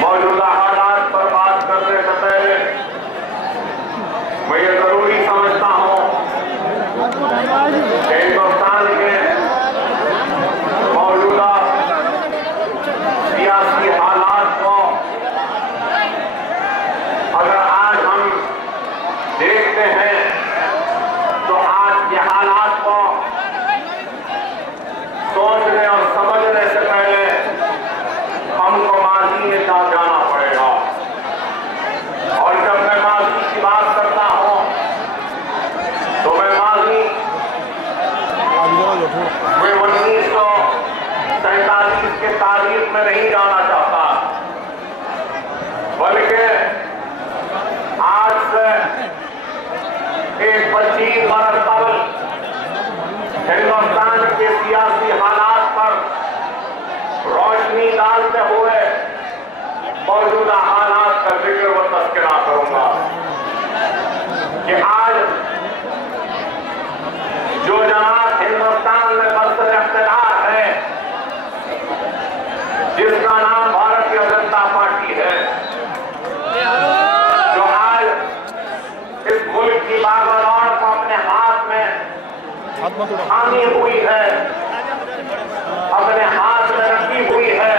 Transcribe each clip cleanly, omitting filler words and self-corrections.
मौजूदा हालात पर बात करने से पहले मैं ये जरूरी समझता हूं कि हिंदुस्तान के मौजूदा सियासी हालात को अगर आज हम देखते हैं तो आज के हालात को सोचने और समझने से पहले हमको माजी में जाना पड़ेगा। और जब मैं माजी की बात करता हूं तो मैं माजी 1947 के तारीख में नहीं जाना चाहता, बल्कि आज से एक 25 बरस कबल हिंदुस्तान के सियासी हालात पर रोशनी डालते हुए मौजूदा हालात का जिक्र व तस्करा करूंगा कि आज जो जमात हिंदुस्तान में बरसर इख्तियार है, जिसका नाम भारतीय जनता पार्टी है, जो आज इस मुल्क की बागडोर को अपने हाथ में थामी हुई है, अपने हाथ में रखी हुई है,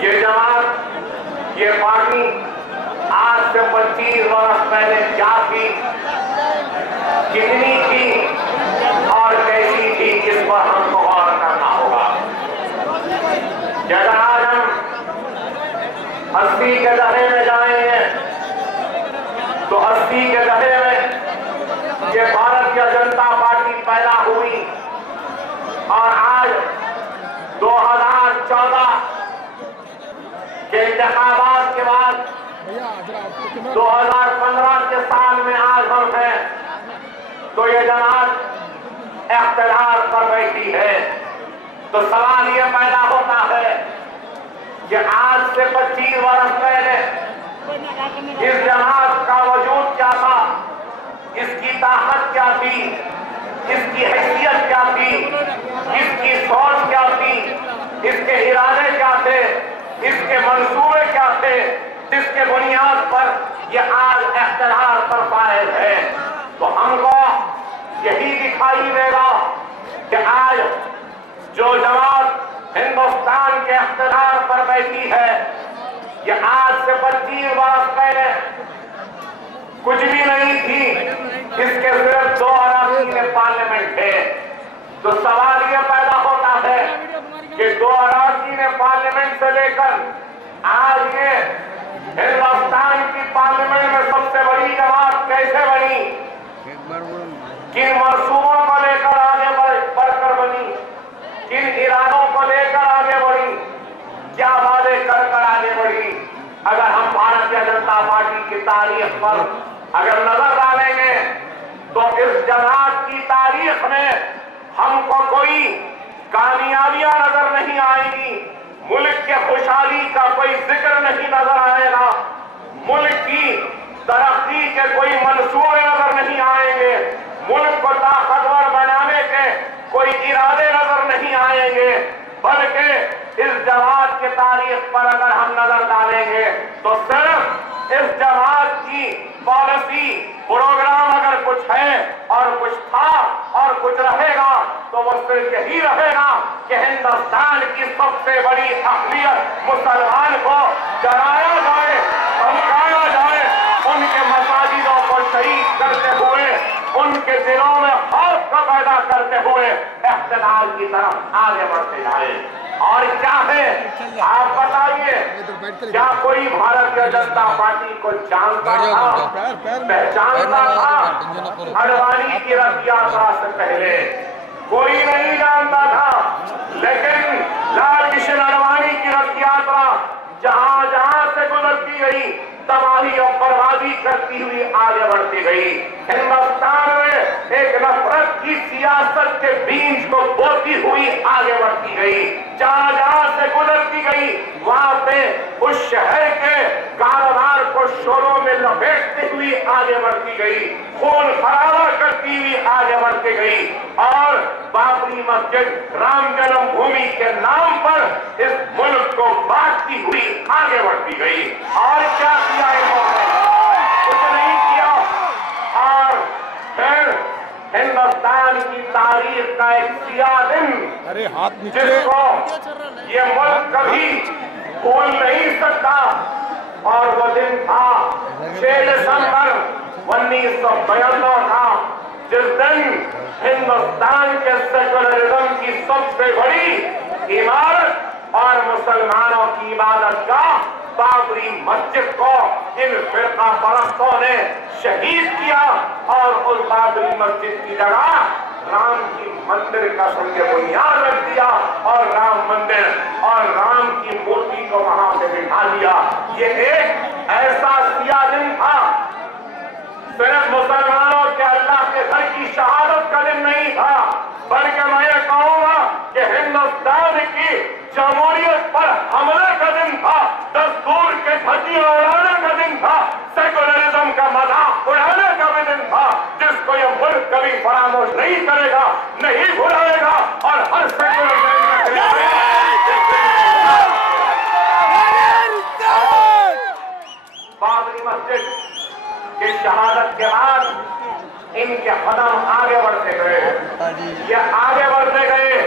ये जमात, ये पार्टी आज से 25 वर्ष पहले क्या थी, कितनी थी और कैसी थी, इस पर हमको गौर करना होगा। जब आज हम 80 के दशे में जाएंगे तो 80 के दशे में ये भारतीय जनता पार्टी पैदा हुई और आज 2014 के इंतखाबात के बाद 2015 के साल में आज हम हैं, तो ये जमात इख्तियार पर बैठी है। तो सवाल ये पैदा होता है कि आज से 25 वर्ष पहले इस जमात का वजूद क्या था, इसकी ताकत क्या थी, इसकी हैसियत क्या थी, इसकी सोच क्या थी, इसके इरादे क्या थे, इसके मंसूबे क्या थे, जिसके बुनियाद पर यह आज इख्तियार पर फाइज है। तो हमको यही दिखाई देगा कि आज जो जमात हिंदुस्तान के इख्तियार पर बैठी है, यह आज से 25 वर्ष पहले कुछ भी नहीं थी, इसके सिर्फ 2 अराकीन पार्लियामेंट थे। तो सवाल यह पैदा होता है कि 2 अराकीन पार्लियामेंट से लेकर आज ये हिंदुस्तान की पार्लियामेंट में सबसे बड़ी जमात कैसे बनी, किन मंसूबों को लेकर आगे बढ़कर बनी, किन इरादों को लेकर आगे बढ़ी, क्या वादे कर आगे बढ़ी। अगर हम भारतीय जनता पार्टी की तारीख पर अगर नजर डालेंगे तो इस जमात की तारीख में हमको कोई कामयाबियां नजर नहीं आएंगी, मुल्क के खुशहाली का कोई जिक्र नहीं नजर आएगा, मुल्क की तरक्की के कोई मंसूबे नजर नहीं आएंगे, मुल्क को ताकतवर बनाने के कोई इरादे नजर नहीं आएंगे। बल्कि इस जमात की तारीख पर अगर हम नजर डालेंगे तो सिर्फ इस जमात की पॉलिसी प्रोग्राम अगर कुछ है और कुछ था और कुछ रहेगा तो वो सिर्फ यही रहेगा कि हिंदुस्तान की सबसे बड़ी अक़लियत मुसलमान को डराया जाए, धमकाया जाए, उनके मसाजिदों को शहीद करते हुए, उनके दिलों में खौफ का पैदा करते हुए इख्तिलाल की तरफ आगे बढ़ते जाए। और क्या है आप बताइए, क्या कोई भारतीय जनता पार्टी को जानता था, पहचानता था? अडवाणी की रथ यात्रा से पहले कोई नहीं जानता था, लेकिन लाल कृष्ण अडवाणी की रथ यात्रा जहां जहां से गुजरती गई तबाही और बर्बादी करती हुई आगे बढ़ती गई। हिंदुस्तान में एक नफरत की सियासत के बीज को बोती हुई आगे बढ़ती गई, जहां जहां से गुजरती गई वहां पे उस शहर के कारोबार को शोरों में में लपेटती हुई आगे बढ़ती गई, खून खराबा करती हुई आगे बढ़ती गई और बाबरी मस्जिद राम जन्मभूमि के नाम पर इस मुल्क को बांटती हुई आगे बढ़ती गई। और क्या किया इन्होंने? कुछ नहीं किया। और फिर हिंदुस्तान की तारीख का एक सियाह दिन जिसको ये मुल्क कभी भूल नहीं सकता, और वो दिन था 6 दिसंबर 1992 था, जिस दिन हिंदुस्तान के सेकुलरिज्म की सबसे बड़ी इमारत और मुसलमानों की इबादत का बाबरी मस्जिद को इन फिरका परस्तों ने शहीद किया और उस बाबरी मस्जिद की जगह राम की मंदिर का संग बुनियाद रख दिया और राम मंदिर और राम की मूर्ति को वहां पे बिठा दिया। ये एक ऐसा सियाह दिन था, सिर्फ मुसलमानों के अल्लाह के घर की शहादत का दिन नहीं था, बल्कि मैं ये कहूंगा कि हिंदुस्तान की जमहूरियत पर हमले का दिन था, दस्तूर के धज्जियां उड़ाने का दिन था, सेकुलरिज्म का मजाक उड़ाने का भी दिन था, जिसको ये मुल्क कभी फरामोश नहीं करेगा, नहीं भुलाएगा और हर सेकुलर बाबरी मस्जिद की शहादत के बाद इनके कदम आगे बढ़ते गए, ये आगे बढ़ते गए,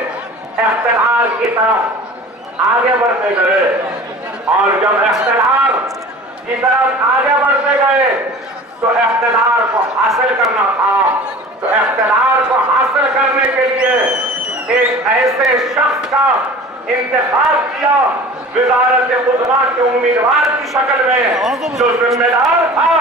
इख्तिलार की तरफ आगे बढ़ते गए। और जब इख्तिलार की तरफ आगे बढ़ते गए तो इख्तिलार को हासिल करना था, तो इख्तिलार को हासिल करने के लिए एक ऐसे शख्स का इंतखाब किया वज़ारत उज़्मा के उम्मीदवार की शक्ल में, जो जिम्मेदार था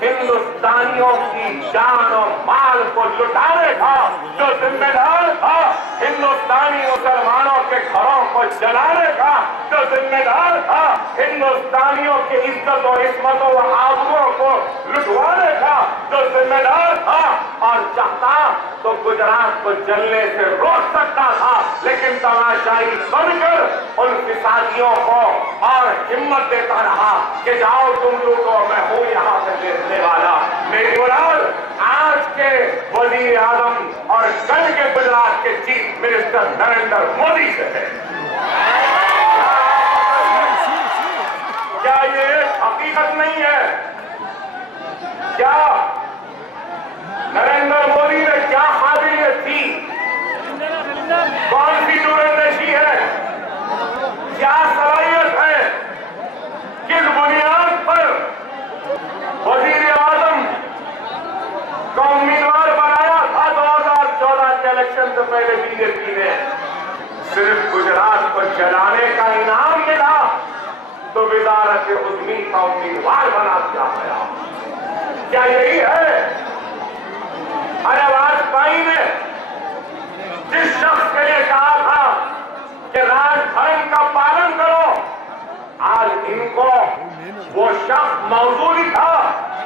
हिंदुस्तानियों की जान और माल को लुटाने का, जो जिम्मेदार था हिंदुस्तानी मुसलमानों के घरों को जलाने का, जो जिम्मेदार था हिंदुस्तानियों की इज्जत और इस्मत और आबरूओं को लुटवाने का, जो जिम्मेदार था और चाहता तो गुजरात को जलने से रोक सकता था, लेकिन तमाशाई बनकर उन फिसादियों को और हिम्मत देता रहा कि जाओ तुम लोगों, मैं हूं यहां से देखने वाला। मेरी मुराद आज के वजीर आजम और कल के गुजरात के चीफ मिनिस्टर नरेंद्र मोदी से है। क्या ये हकीकत नहीं है? क्या नरेंद्र मोदी ने क्या काबिलियत थी, कौन सी दूरंदेशी है, क्या सलाहियत है, किस बुनियाद पर वजीर आजम का उम्मीदवार बनाया था 2014 के इलेक्शन से पहले बीजेपी ने? सिर्फ गुजरात को जलाने का इनाम मिला तो वज़ारत उज़्मा का उम्मीदवार बना दिया गया। क्या यही है? अरे वाजपेयी ने जिस शख्स के लिए कहा था कि राजधर्म का पालन करो, आज इनको वो शख्स मौजूद ही था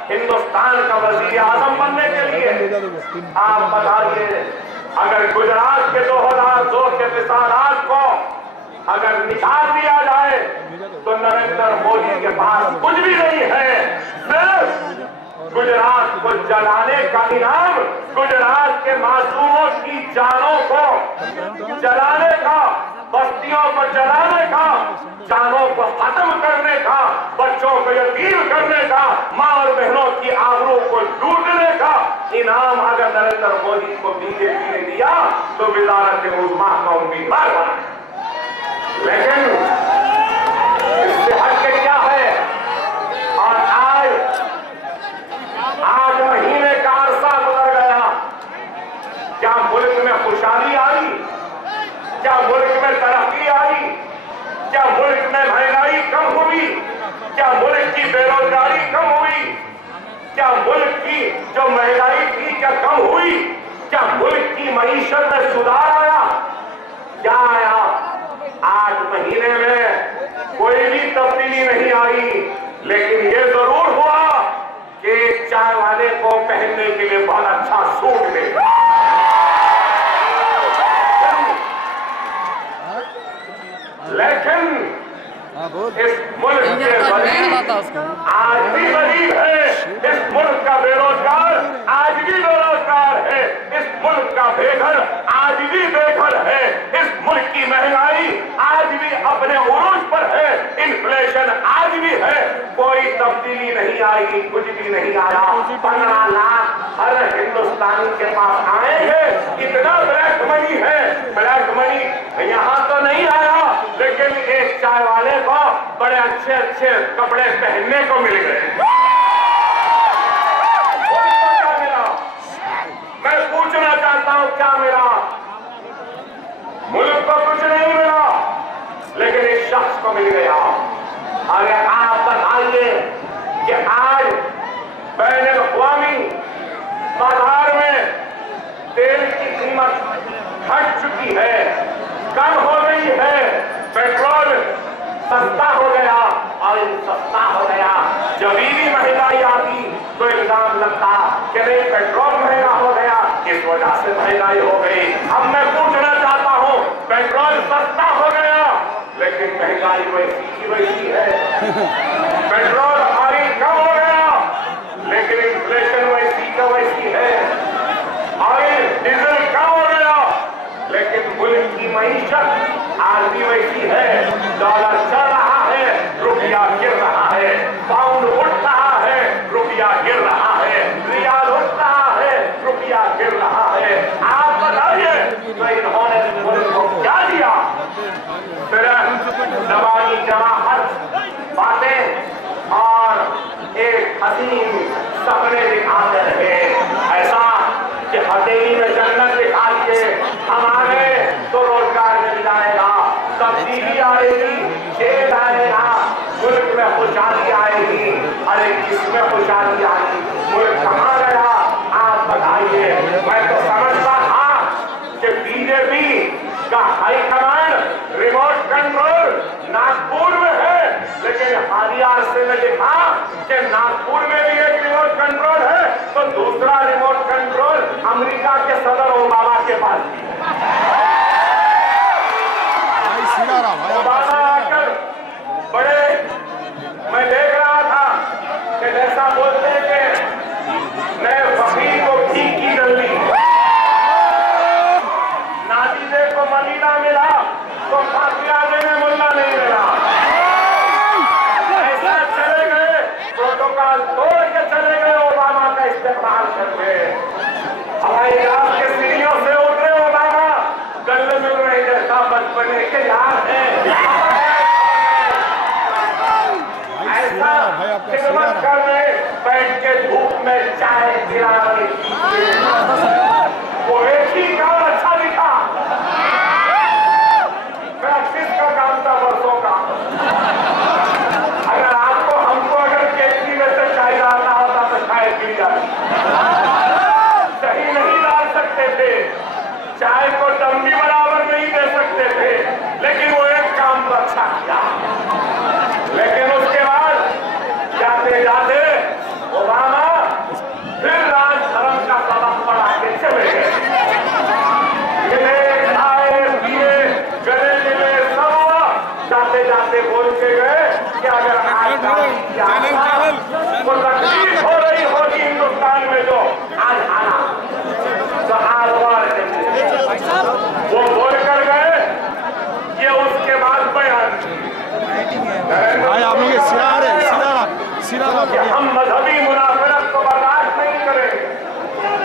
हिंदुस्तान का वजीर आजम बनने के लिए। आप बताइए, अगर गुजरात के 2002 के फिसादात को अगर निकाल दिया जाए तो नरेंद्र मोदी के पास कुछ भी नहीं है, सिर्फ गुजरात को जलाने का इनाम, गुजरात के मासूमों की जानों को जलाने का, बस्तियों को जलाने का, जानों को खत्म करने का, बच्चों को यतीम करने का, मां और बहनों की आबरू को लूटने का इनाम अगर नरेंद्र मोदी को बीजेपी ने दिया तो वज़ारत उज़्मा का उम्मीदवार बना। लेकिन इससे हटके क्या है? और आज महीने का अरसा गुजर गया, क्या मुल्क में खुशहाली आई? क्या मुल्क में तरक्की आई? क्या मुल्क में महंगाई कम हुई? क्या मुल्क की बेरोजगारी कम हुई? क्या मुल्क की जो महंगाई थी क्या कम हुई? क्या मुल्क की मईशत में सुधार आया? क्या आया? 8 महीने में कोई भी तब्दीली नहीं आई, लेकिन ये जरूर हुआ कि चाय वाले को पहनने के लिए बहुत अच्छा सूट मिला। लेकिन इस मुल्क के आज भी गरीब है, इस मुल्क का बेरोजगार आज भी बेरोजगार है, इस मुल्क का बेघर आज भी बेघर है, इस मुल्क की महंगाई आज भी अपने उरूज पर है, इन्फ्लेशन आज भी है। कोई तब्दीली नहीं आएगी, कुछ भी नहीं आया। 15 लाख हर हिंदुस्तानी के पास आएंगे, इतना ब्लैक मनी है। ब्लैक मनी यहाँ तो नहीं आया, लेकिन एक चाय वाले को बड़े अच्छे अच्छे कपड़े पहनने को मिल गए। क्या मिला? मैं पूछना चाहता हूं क्या मिला? मुल्क को कुछ नहीं मिला, लेकिन इस शख्स को मिल गया। अरे आप बताइए कि आज बैनुल-अक़वामी बाजार में तेल की कीमत घट चुकी है, कम हो गई है, पेट्रोल सस्ता हो गया, ऑयल सस्ता हो गया। जब भी महंगाई आती तो इल्जाम लगता कि नहीं पेट्रोल महंगा हो गया, इस वजह से महंगाई हो गई। अब मैं पूछना चाहता हूं, पेट्रोल सस्ता हो गया लेकिन महंगाई वैसी की वैसी है। पेट्रोल ऑयल कम हो गया लेकिन इन्फ्लेशन वैसी का वैसी है। ऑयल डीजल कम हो गया लेकिन मुल्क की मईशत आज भी वैसी है। डॉलर चढ़ रहा है, रुपया गिर रहा है, पाउंड उठ रहा है, रुपया गिर रहा है, रियाल उठ रहा है, रुपया गिर रहा है। आप बताइए तो इन्होंने मुल्क को क्या दिया? सिर्फ जबानी जमाहत बातें और एक हसीन सपने दिखाते रहे। ऐसा कि हथेली में जन्नत दिखा दिए, हमारे तो रोजगार मिल जाएगा, तब्दीली आएगी, खेल आएगा, मुल्क में खुशहाली आएगी। अरे किसमें खुशहाली आई? मुल्क कहाँ गया? आप बताइए। मैं तो समझता था कि बीजेपी का हाईकमांड रिमोट कंट्रोल नागपुर में है, लेकिन हालिया से में देखा कि नागपुर में भी एक रिमोट कंट्रोल है, तो दूसरा रिमोट कंट्रोल अमेरिका के सदर ओबामा के पास भी है। ओबामा आकर बड़े, मैं देख रहा था कि जैसा बोलते हैं कि नए फकीर को ठीक की जल्दी, नाजीदे को मदीना मिला तो फातिहा देने मुल्ला नहीं मिला। ऐसा चले गए, प्रोटोकॉल तोड़ के चले गए, ओबामा का इस्तेमाल करके हवाई जहाज के सीढ़ियों से उतरे ओबामा, गले मिल रहे जैसा बचपने के याद है। ऐसा खिदमत कर रहे, बैठ के धूप में चाय पिला रहे, वो एक ही काम अच्छा दिखा। प्रैक्टिस का काम था वर्षों का। अगर आपको हमको अगर केतली में से चाय डालना होता तो शायद गिर जाती। सही नहीं डाल सकते थे, चाय को दम भी बराबर नहीं दे सकते थे, लेकिन वो एक काम तो अच्छा किया। लेकिन उसके बाद जाते जाते ओबामा फिर राज धर्म का सबक पढ़ा के चले गए। खाए पिए गले मिले सब हुआ, जाते जाते बोल के गए कि अगर आज को तकलीफ हो रही होगी हिंदुस्तान में जो आज आना तो आज वो बोल कर गए। ये उसके बाद बयान हम मजहबी मुनाफरत को बर्दाश्त नहीं करेंगे,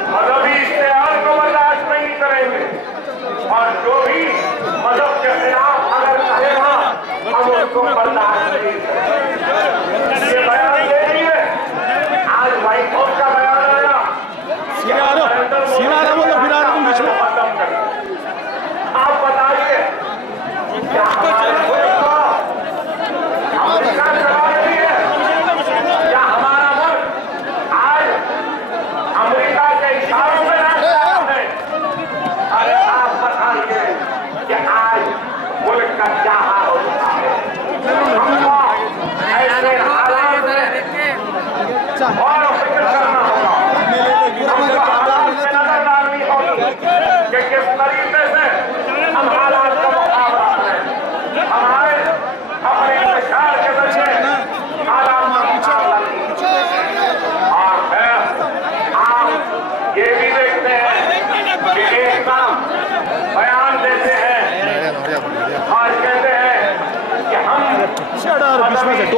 मजहबी इश्तेहार को बर्दाश्त नहीं करेंगे, और जो भी मजहब के खिलाफ अगर कहेगा हम उसको बर्दाश्त नहीं करेंगे। ये बयान दे दिए। आज व्हाइट हाउस का बयान आया, आप बताइए क्या हमारे मुल्क को अमेरिका चला रही है या हमारा मुल्क आज अमेरिका के इशारों में नाच रहा है? अरे आप बताइए कि आज मुल्क का क्या हाल हो चुका है। हमको ऐसे हालात में और फिक्र करना होगा, हमको हालात से नजर डालनी होगी कि किस तरीके से हम हालात का मुकाबला करें। हमारे अपने इंतशार के जरिए हालात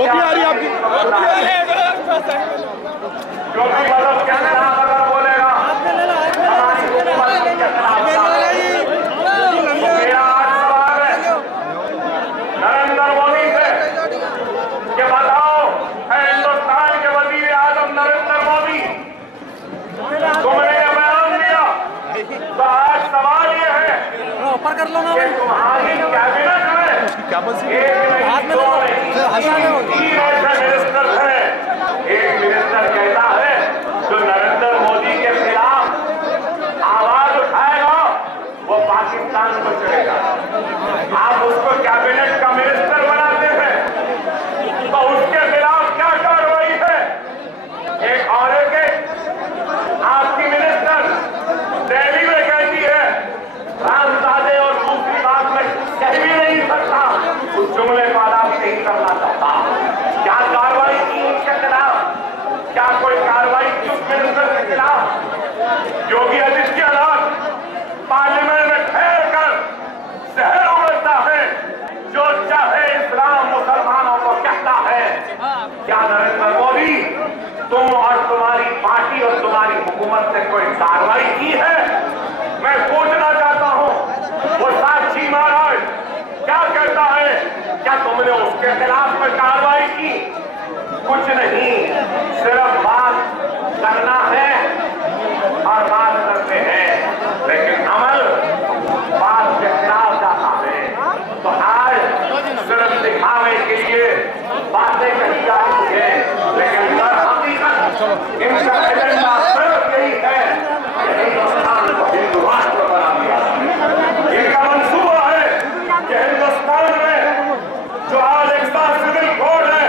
रोटी आ रही है आपकी, जो भी मदद के खिलाफ अगर बोलेगा हमारी हुकूमत के खिलाफ, मेरा आज सवाल है नरेंद्र मोदी से कि बताओ, है हिंदुस्तान के वजीर आजम नरेंद्र मोदी, तुमने ये बयान दिया, तो आज सवाल ये है ऊपर कर लो ना कि तुम्हारी कैबिनेट में एक नहीं, दो नहीं, 3 ऐसे मिनिस्टर हैं। एक मिनिस्टर कहता है जो नरेंद्र मोदी के खिलाफ आवाज उठाएगा वो पाकिस्तान को चलेगा। आप उसको कैबिनेट का मिनिस्टर बनाते हैं तो उसके खिलाफ क्या कार्रवाई है? एक और आपकी मिनिस्टर दिल्ली में कहती है रामजादे, और दूसरी बात मैं कह भी नहीं सकता, उस जुमले को अदा भी नहीं करना चाहता। क्या कार्रवाई की उनके खिलाफ? क्या कोई कार्रवाई की उस मिनिस्टर के खिलाफ? योगी आदित्यनाथ पार्लियामेंट में ठहर कर शहर उड़ता है, जो चाहे इस्लाम मुसलमानों को कहता है। क्या नरेंद्र मोदी, तुम और तुम्हारी पार्टी और तुम्हारी हुकूमत ने कोई कार्रवाई की है? मैं पूछना चाहता हूं, वो साक्षी महाराज क्या कहता है, क्या तुमने उसके खिलाफ कोई कार्रवाई की? कुछ नहीं, सिर्फ बात करना है और बात करते हैं, लेकिन अमल बात के खिलाफ जाता है। तो आज सिर्फ दिखावे के लिए बातें कही जा रही है, लेकिन हकीकत इनका एजेंडा सिर्फ यही है कि हिंदुस्तान को हिंदू राष्ट्र बना दिया। इनका मंसूबा है कि हिंदुस्तान में जो आज एक सिविल कोड है,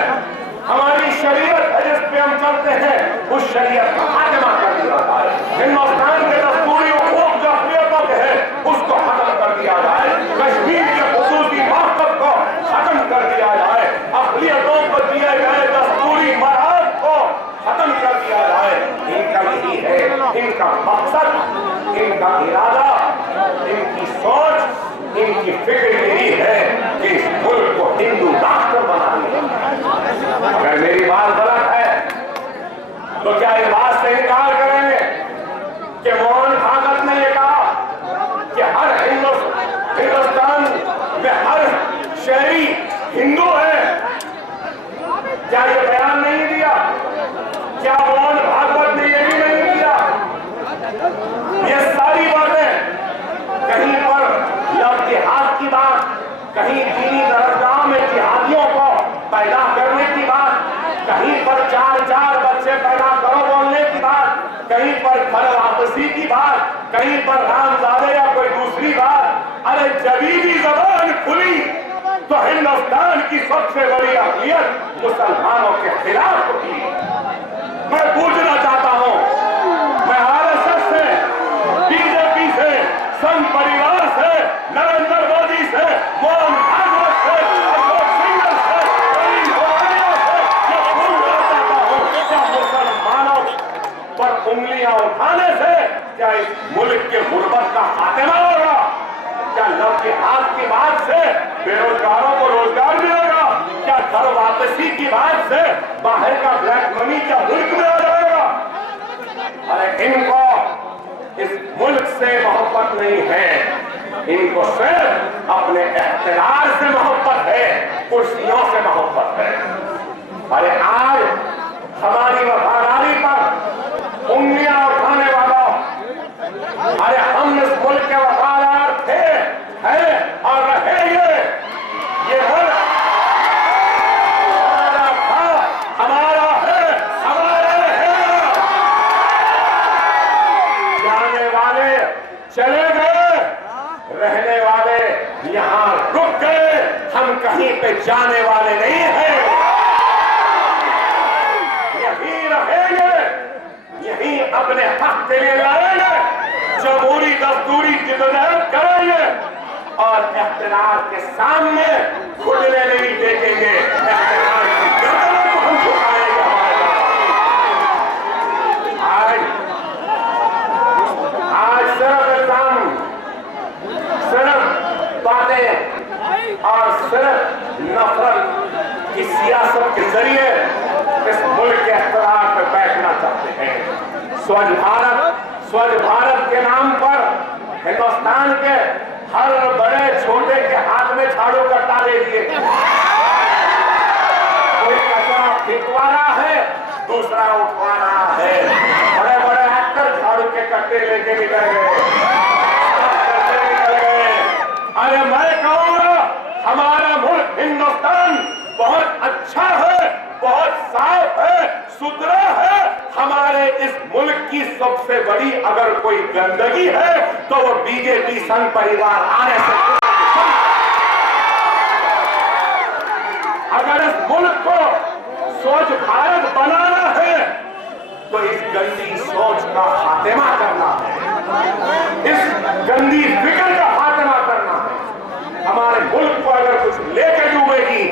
हमारी शरीयत है जिस पे हम चलते हैं, उस शरीयत का खात्मा कर दिया जाए। हिंदुस्तान के दस्तूरी हुकूक जो अक़लियतों के हैं उसको खत्म कर दिया जाए। कश्मीर के खुसूसी मौक़िफ़ को खत्म कर दिया जाए। अक़लियतों को दिए गए दस्तूरी मराज को खत्म कर दिया जाए। इनका यही है, इनका मकसद, इनका इरादा, इनकी सोच, इनकी फिक्र यही है कि इस मुल्क को हिंदू राष्ट्र बना दिया। अगर मेरी बात गलत है तो क्या इस बात से इनकार करेंगे कि मोहन भागवत ने यह कहा कि हर हिंदुस्तान में हर शहरी हिंदू है? क्या ये बयान नहीं दिया? क्या मोहन भागवत ने यह भी नहीं किया? ये सारी बातें कहीं पर जिहाद की बात, कहीं दीनी दरगाह में जिहादियों को पैदा करने की बात, कहीं पर 4-4 बच्चे पैदा करो बोलने की बात, कहीं पर घर वापसी की बात, कहीं पर रामजादे या कोई दूसरी बात। अरे जभी भी जबान खुली तो हिंदुस्तान की सबसे बड़ी अक़लियत मुसलमानों के खिलाफ होती। मैं पूछना चाहता हूं, मैं आरएसएस से, बीजेपी से, संघ परिवार से, नरेंद्र मोदी से, मोहन भागवत से, अशोक सिंघल से, रवीन गोवारिया से मैं पूछना चाहता हूं, क्या मुसलमानों पर उंगलियां उठाने से क्या इस मुल्क के गुर्बत का खात्मा होगा? क्या लव जिहाद की बात से बेरोजगारों को रोजगार मिलेगा? क्या घर वापसी की बात से बाहर का ब्लैक मनी क्या मुल्क में आ जाएगा? अरे इनको इस मुल्क से मोहब्बत नहीं है, इनको सिर्फ अपने इख्तियार से मोहब्बत है, कुर्सियों से मोहब्बत है। अरे आज हमारी वफादारी पर उंगलियां उठाने वालों, अरे हम इस मुल्क के वफादार थे, हैं और रहेंगे। ये मुल्क हमारा था, हमारा है, हमारा रहेगा। जाने वाले चले गए, रहने वाले यहाँ रुक गए। हम कहीं पे जाने वाले नहीं हैं, यहीं रहेंगे, यहीं अपने हक के लिए लड़ेंगे, जमहूरी दस्तूरी जिद्दोजहद करेंगे और इख्तियार के सामने घुटने नहीं देखेंगे। इख्तियार की गर्दनों को हम झुकाएंगे। आज सिर्फ इल्जाम, सिर्फ बातें और सिर्फ नफरत की सियासत के जरिए इस मुल्क के इख्तियार पर बैठना चाहते हैं। स्वच्छ भारत के नाम पर हिंदुस्तान के हर बड़े छोटे के हाथ में झाड़ू कट्टा दे दिए। कोई कचरा फेंकवा रहा है, दूसरा उठवा रहा है। बड़े बड़े एक्टर झाड़ू के कट्टे लेके निकल गए। अरे मैं कहूंगा हमारा मुल्क हिंदुस्तान बहुत अच्छा है, बहुत साफ है, सुथरा है। हमारे इस मुल्क की सबसे बड़ी अगर कोई गंदगी है तो वो बीजेपी संघ परिवार आरएसएस। अगर इस मुल्क को स्वच्छ भारत बनाना है तो इस गंदी सोच का खात्मा करना है, इस गंदी फिक्र का खात्मा करना है। हमारे मुल्क को अगर कुछ लेके डूबेगी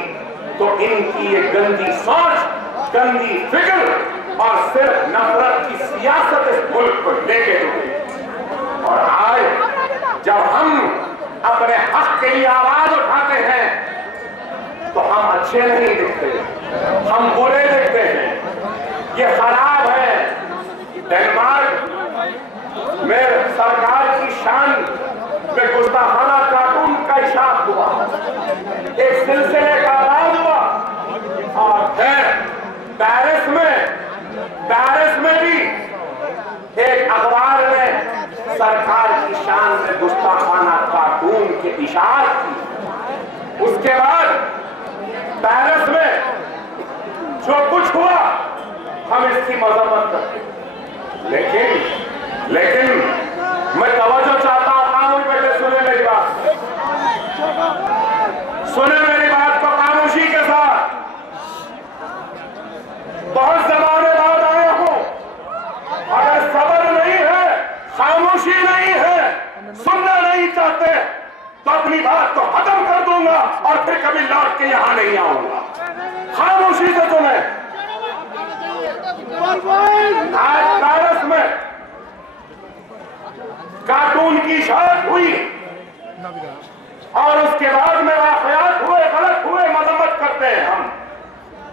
तो इनकी ये गंदी सोच, गंदी फिक्र और सिर्फ नफरत की सियासत इस मुल्क को लेके डूबेगी। और आज जब हम अपने हक के लिए आवाज उठाते हैं तो हम अच्छे नहीं दिखते, हम बुरे दिखते हैं। ये खराब है। डेनमार्क में सरकार की शान में गुस्ताखाना कार्टून का इशारा हुआ, एक सिलसिले का आगाज हुआ। और फिर पेरिस में भी एक अखबार ने सरकार की शान में गुस्ताखाना कार्टून के इशारे की। उसके बाद पेरिस में जो कुछ हुआ हम इसकी मजम्मत करते हैं। लेकिन मैं तवज्जो चाहता हूं, खामोश बैठे सुने मेरी बात, सुने मेरी बात को खामोशी के साथ। बहुत जमाने बाद आया हूं, अगर सब्र नहीं है, खामोशी नहीं है, सुनना नहीं चाहते तो अपनी बात को खत्म कर दूंगा और फिर कभी लौट के यहां नहीं आऊंगा। खामोशी से सुने। आज पेरिस में कार्टून की शर्त हुई और उसके बाद में वाकयात हुए, गलत हुए, मजम्मत करते हैं हम।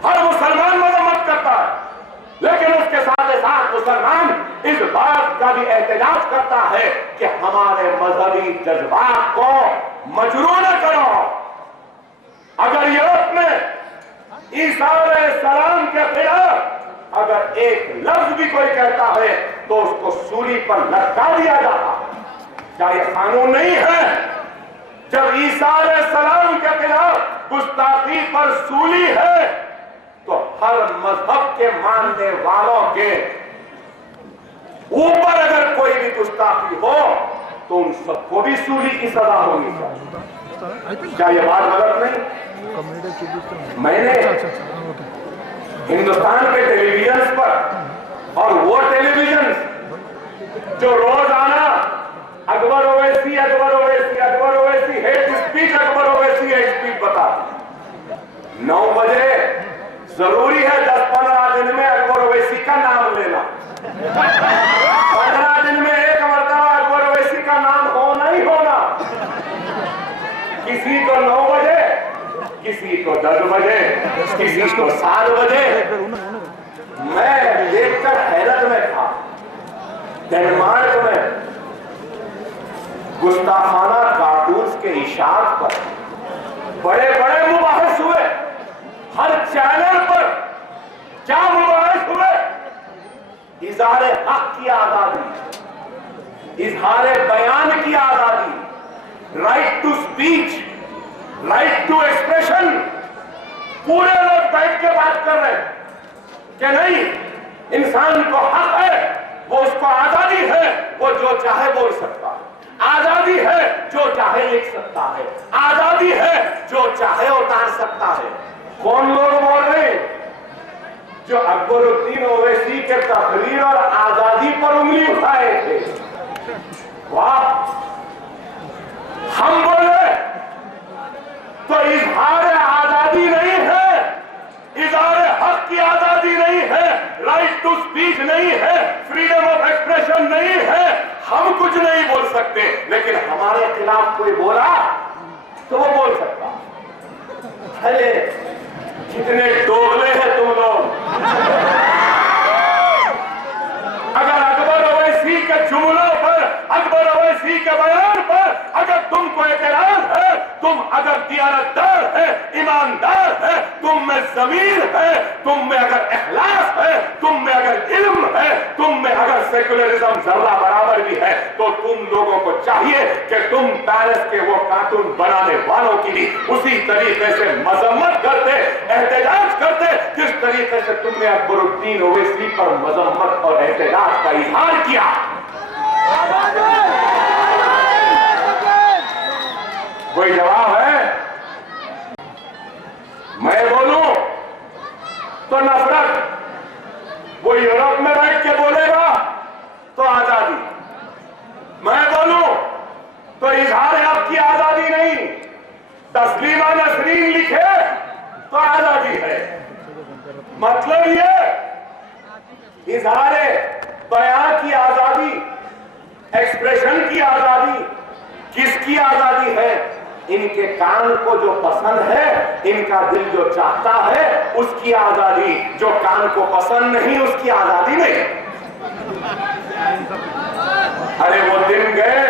हर मुसलमान मजम्मत करता है, लेकिन उसके साथ साथ मुसलमान इस बात का भी एहतजाज करता है कि हमारे मजहबी जज्बात को मजरूह न करो। अगर यूरोप में ईसा अलैहिस्सलाम के खिलाफ अगर एक लफ्ज भी कोई कहता है तो उसको सूली पर लटका दिया जाता है। क्या यह कानून नहीं है? जब ईसा अलैहिस्सलाम के खिलाफ गुस्ताखी पर सूली है तो हर मजहब के मानने वालों के ऊपर अगर कोई भी गुस्ताखी हो तो उन सबको भी सूली की सजा होनी चाहिए। क्या यह बात गलत नहीं? मैंने हिंदुस्तान के टेलीविजन पर और वो टेलीविजन जो रोजाना Akbar Owaisi hate speech, Akbar Owaisi hate speech बताते 9 बजे जरूरी है 10-15 दिन में अकबर ओवैसी का नाम लेना। 15 दिन में एक मरतबा अकबर ओवैसी का नाम होना ही होना। किसी को 9 बजे, किसी को 10 बजे, किसी को 7 बजे। मैं देखकर हैरत में था। डेनमार्क में गुस्ताखाना कार्टून्स के इशारे पर बड़े बड़े मुबाहिस हुए। हर चैनल पर क्या मुबाहिस हुए? इज़हारे हक की आजादी, इज़हारे बयान की आजादी, right to speech, right to expression. पूरे लोग बैठ के बात कर रहे हैं कि नहीं, इंसान को हक है, वो उसको आजादी है, वो जो चाहे बोल सकता है। आजादी है, जो चाहे लिख सकता है। आजादी है, जो चाहे उतार सकता है। कौन लोग बोल रहे हैं? जो अकबरुद्दीन ओवैसी के तहरीर और आजादी पर उंगली उठाए थे। वाह! हम बोले तो इजहार आजादी नहीं है, इजहार हक की आजादी नहीं है, राइट टू स्पीच नहीं है, फ्रीडम ऑफ एक्सप्रेशन नहीं है। हम कुछ नहीं बोल सकते, लेकिन हमारे खिलाफ कोई बोला तो वो बोल सकता। कितने दोगले हैं तुम लोग। अगर अकबर अवैसी के जुमलों पर, अकबर अवैसी के बयान पर अगर तुमको एतराज है, तुम अगर दियानतदार है, ईमानदार है, तुम में ज़मीर है, तुम में अगर इखलास है, तुम में अगर इल्म है, तुम में अगर सेकुलरिज्म जर्रा बराबर भी है, तो तुम लोगों को चाहिए कि तुम पेरिस के वो कार्टून बनाने वालों की भी उसी तरीके से मजम्मत करते, एहतजाज करते जिस तरीके से तुमने अकबरुद्दीन ओवैसी पर मजम्मत और एहतजाज का इजहार किया। कोई जवाब है? मैं बोलूं तो नफरत, वो यूरोप में बैठ के बोलेगा तो आजादी, मैं बोलूं तो इजहार आपकी आजादी नहीं, तस्लीमा नसरीन लिखे तो आजादी है। मतलब ये इजहार बयान की आजादी, एक्सप्रेशन की आजादी, किसकी आजादी है? इनके कान को जो पसंद है, इनका दिल जो चाहता है उसकी आजादी, जो कान को पसंद नहीं उसकी आजादी नहीं। अरे वो दिन गए,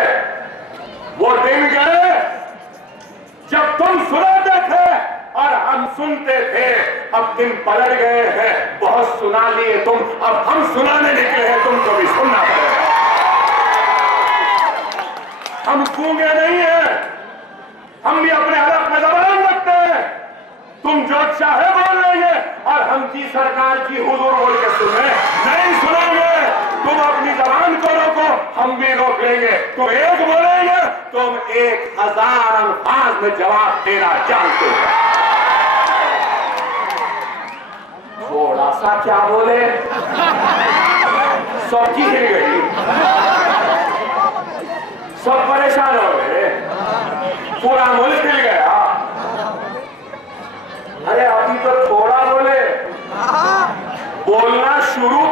वो दिन गए जब तुम सुनाते थे और हम सुनते थे। अब दिन पलट गए हैं, बहुत सुना लिए तुम, अब हम सुनाने निकले हैं, तुमको भी सुनना पड़ेगा। हम गूंगे नहीं हैं, हम भी अपने हलक में जबान रखते हैं। तुम जो चाहे बोल लेंगे और हम की सरकार की हुजूर बोल के सुने नहीं सुनेंगे। तुम अपनी जबान को रोको, हम भी रोक लेंगे। तुम एक बोलेंगे, तुम 1000 अल्फाज में जवाब देना जानते हो। थोड़ा सा क्या बोले, सबकी हिल गई, सब परेशान हो गए, पूरा मुल्क हिल गया। अरे अभी तो थोड़ा बोले, बोलना शुरू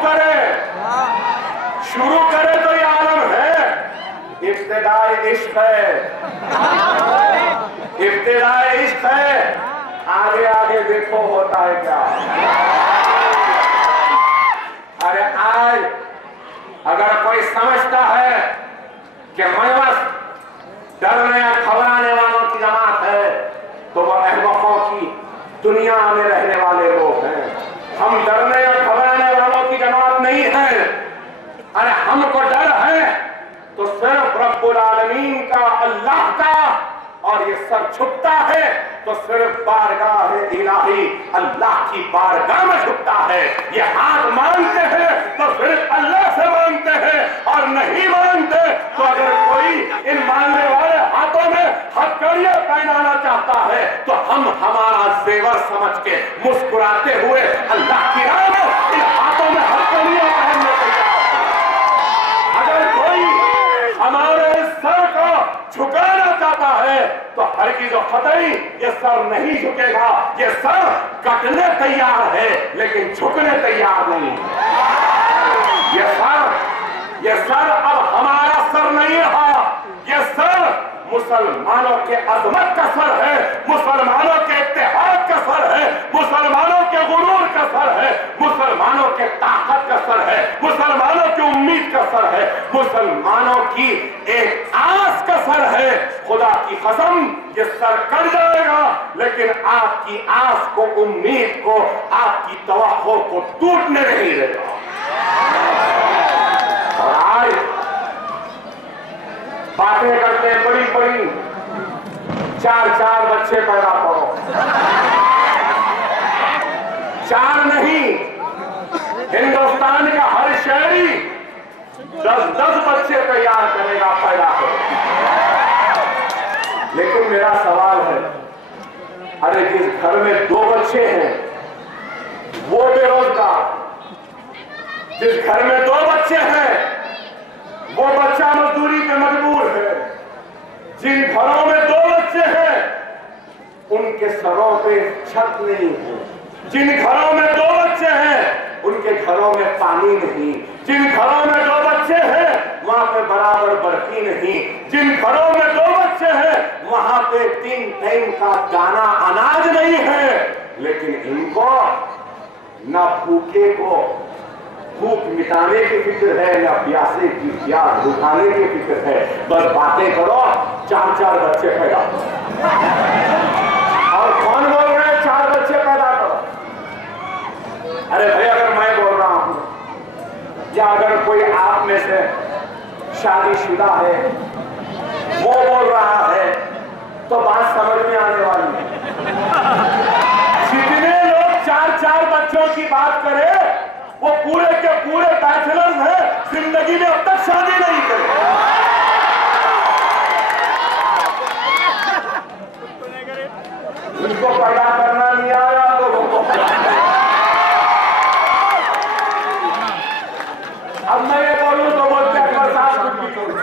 करे तो ये आलम है। इब्तिदाई इश्क है, इब्तिदाई इश्क है, आगे आगे देखो होता है क्या। अरे आज अगर कोई समझता है कि मनवस डरने या घबराने वालों की जमात है, तो वह अहमकों की दुनिया में रहने वाले लोग हैं। हम डरने या घबराने वालों की जमात नहीं है। अरे हमको डर है तो सिर्फ रब्बुल आलमीन का, अल्लाह का, और ये सर झुकता है तो सिर्फ बारगाह इलाही अल्लाह की बारगाह में झुकता है। ये हाथ मांगते हैं तो सिर्फ अल्लाह से मांगते हैं, और नहीं मांगते तो अगर कोई इन मांगने वाले हाथों में हथकड़ियां पहनाना चाहता है तो हम हमारा जेवर समझ के मुस्कुराते हुए अल्लाह की राह में इन हाथों में हथकड़ियां पहनने तैयार हैं। अगर कोई हमारे सर को झुकाना चाहता है तो हर की जो खतई ये सर नहीं झुकेगा। ये सर कटने तैयार है लेकिन झुकने तैयार नहीं। ये सर अब हमारा सर नहीं रहा। ये सर मुसलमानों के अजमत का सर है, मुसलमानों के इत्तेहाद का सर है, मुसलमानों के गुरूर का सर है, मुसलमानों के ताकत का सर है, मुसलमानों की उम्मीद का सर है, मुसलमानों की एक आस का सर है। खुदा की कसम ये सर कट जाएगा लेकिन आपकी आस को, उम्मीद को, आपकी तवक्को को टूटने नहीं देगा। और आज बातें करते हैं बड़ी बड़ी, 4 बच्चे पैदा करो, 4 नहीं, हिंदुस्तान का हर शहरी 10 बच्चे तैयार करेगा, पैदा करेगा। लेकिन मेरा सवाल है, अरे जिस घर में 2 बच्चे हैं वो बेरोजगार, जिस घर में 2 बच्चे हैं वो बच्चा मजदूरी पे मजबूर है, जिन घरों में 2 बच्चे हैं उनके सरों पे छत नहीं है, जिन घरों में 2 बच्चे हैं उनके घरों में पानी नहीं, जिन घरों में 2 बच्चे हैं वहां पे बराबर बर्फी नहीं, जिन घरों में 2 बच्चे हैं वहां पे 3 टाइम का दाना अनाज नहीं है। लेकिन इनको न भूखे को भूख मिटाने की फिक्र है, न प्यासे की प्यास बुझाने की फिक्र है। बस बातें करो, 4-4 बच्चे पैदा करो। और कौन बोल रहे हैं 4 बच्चे पैदा करो? अरे भाई, अगर मैं बोल रहा हूं या अगर कोई आप में से शादीशुदा है वो बोल रहा है तो बात समझ में आने वाली है। जितने लोग 4-4 बच्चों की बात करें वो पूरे के पूरे बैचलर्स हैं, जिंदगी में अब तक शादी नहीं करे। उनको पैदा करना नहीं आया लोगों को। अब मैं ये बोलूं तो बोलते हैं बरसात कुछ भी करूं।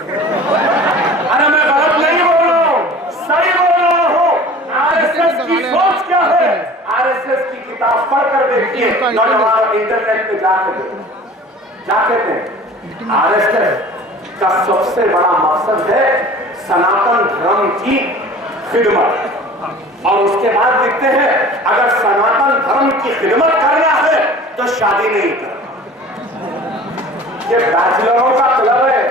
अरे मैं गलत नहीं बोल रहा हूं, सही बोल रहा हूं। आरएसएस की सोच क्या है? आरएसएस की किताब पढ़कर देखिए, नौजवान इंटरनेट पे जाके थे। आरएसएस का सबसे बड़ा मकसद है सनातन धर्म की खिदमत। और उसके बाद लिखते हैं अगर सनातन धर्म की खिदमत करना है तो शादी नहीं करना। ये बैचलरों का क्लब है,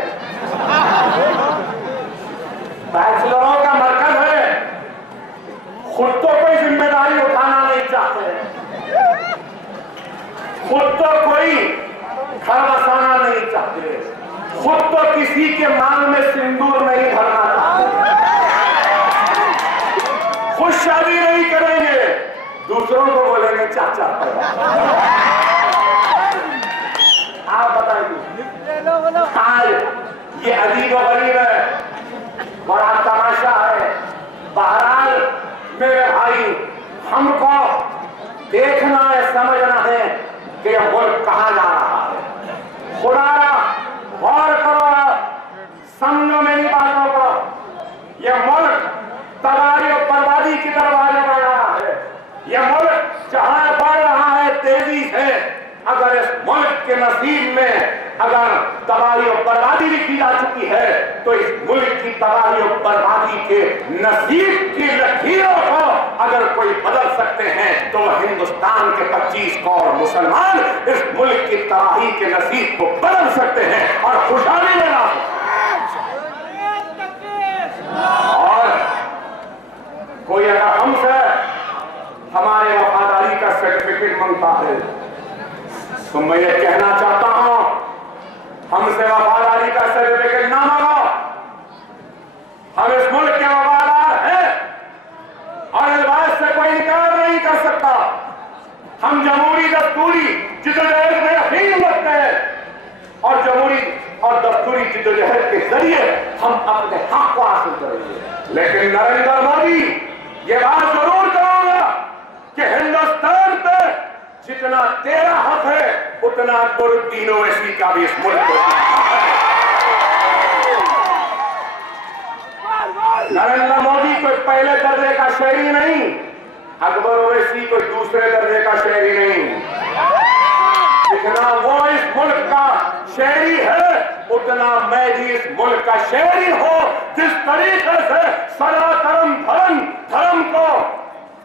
बैचलरों का मरकज है। खुद तो कोई जिम्मेदारी उठाना नहीं चाहते, खुद तो कोई घर बसाना नहीं चाहते, खुद तो किसी के मांग में सिंदूर नहीं भरना चाहते, खुद शादी नहीं करेंगे, दूसरों को बोलेंगे 4-4 पैदा। आप बताइए, आज ये अजीब और गरीब है, बड़ा तमाशा है। बहरहाल मेरे भाई, हमको देखना है, समझना है कि यह मुल्क कहां जा रहा है। खुदारा गौर करो, समझो मेरी बातों को। यह मुल्क तबाही और बर्बादी की तरफ आगे बढ़ रहा है। यह मुल्क जहां बढ़ रहा है तेजी से, अगर इस मुल्क के नसीब में अगर तबाही और बर्बादी लिखी जा चुकी है तो इस मुल्क की तबाही और बर्बादी के नसीब की लकीरों को अगर कोई बदल सकते हैं तो हिंदुस्तान के 25 करोड़ मुसलमान इस मुल्क की तबाही के नसीब को बदल सकते हैं और खुशहाली में ला सकते हैं। और कोई अगर हमसे हमारे वफादारी का सर्टिफिकेट मांगता है तो मैं ये कहना चाहता हूं, हमसे वफादारी का सर्टिफिकेट ना मांगो। हम इस मुल्क के वफादार हैं और इस बात से कोई इनकार नहीं कर सकता। हम जमहूरी दस्तूरी जिद्दोजहद में यकीन रखते हैं और जमहूरी और दस्तूरी जिद्दोजहद के जरिए हम अपने हक को हासिल करेंगे। लेकिन नरेंद्र मोदी ये बात जरूर करूंगा कि हिंदुस्तान पे जितना तेरा हक है उतना अकबरुद्दीन ओवैसी का भी इस मुल्क को नरेंद्र मोदी कोई पहले दर्जे का शहरी नहीं, अकबर ओवैसी कोई दूसरे दर्जे का शहरी नहीं। जितना वो इस मुल्क का शहरी है उतना मैं भी इस मुल्क का शहरी हूं। जिस तरीके से सनातन धर्म को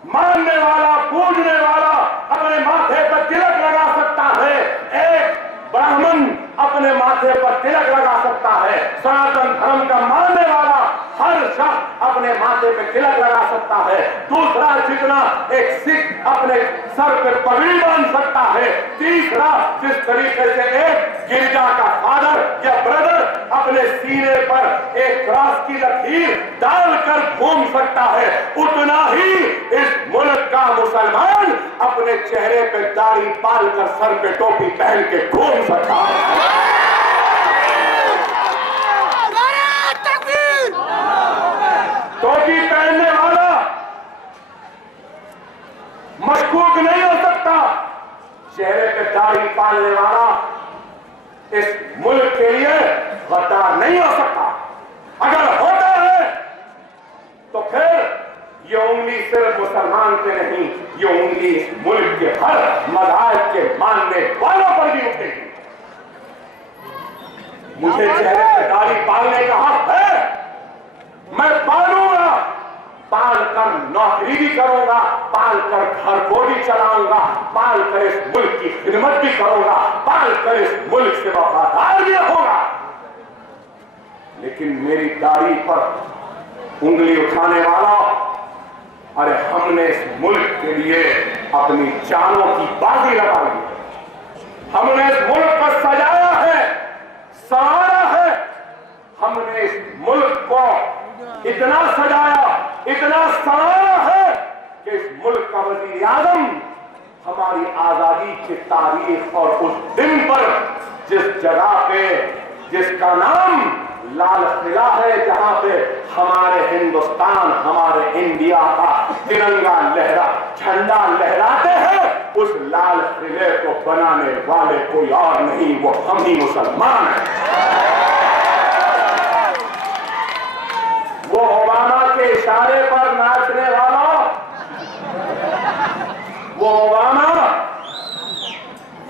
मानने वाला, पूजने वाला अपने माथे पर तिलक लगा सकता है, एक ब्राह्मण अपने माथे पर तिलक लगा सकता है, सनातन धर्म का मानने वाला हर शख्स अपने माथे पे तिलक लगा सकता है। दूसरा, जितना एक सिख अपने सर पे पगड़ी बांध सकता है। तीसरा, जिस तरीके से एक गिरजा का फादर या ब्रदर अपने सीने पर एक क्रॉस की लकीर डालकर घूम सकता है, उतना ही इस मुल्क का मुसलमान अपने चेहरे पे दाढ़ी पालकर सर पे टोपी पहन के घूम सकता है। टोपी पहनने वाला मशकूक नहीं हो सकता, चेहरे पे दाढ़ी पालने वाला इस मुल्क के लिए गद्दार नहीं हो सकता। अगर होता है तो फिर ये उंगली सिर्फ मुसलमान पे नहीं, ये उंगली इस मुल्क के हर मज़हब के मानने वालों पर भी उठेगी। मुझे चेहरे पे दाढ़ी पालने का हक है, मैं पालूंगा। पाल कर नौकरी भी करूंगा, पाल कर घर को भी चलाऊंगा, पाल कर इस मुल्क की खिदमत भी करूंगा, पाल कर इस मुल्क से वफादार भी रहूंगा। लेकिन मेरी दाढ़ी पर उंगली उठाने वाला, अरे हमने इस मुल्क के लिए अपनी जानों की बाजी लगा ली है। हमने इस मुल्क को सजाया है, संवारा है। हमने इस मुल्क को इतना सजाया, इतना संवारा है कि इस मुल्क का वजीर आजम हमारी आजादी की तारीख और उस दिन पर जिस जगह पे जिसका नाम लाल किला है, जहां पे हमारे हिंदुस्तान, हमारे इंडिया का तिरंगा लहरा झंडा लहराते हैं, उस लाल किले को बनाने वाले कोई और नहीं, वो हम ही मुसलमान हैं। वो ओबामा के इशारे पर नाचने वाला, वो ओबामा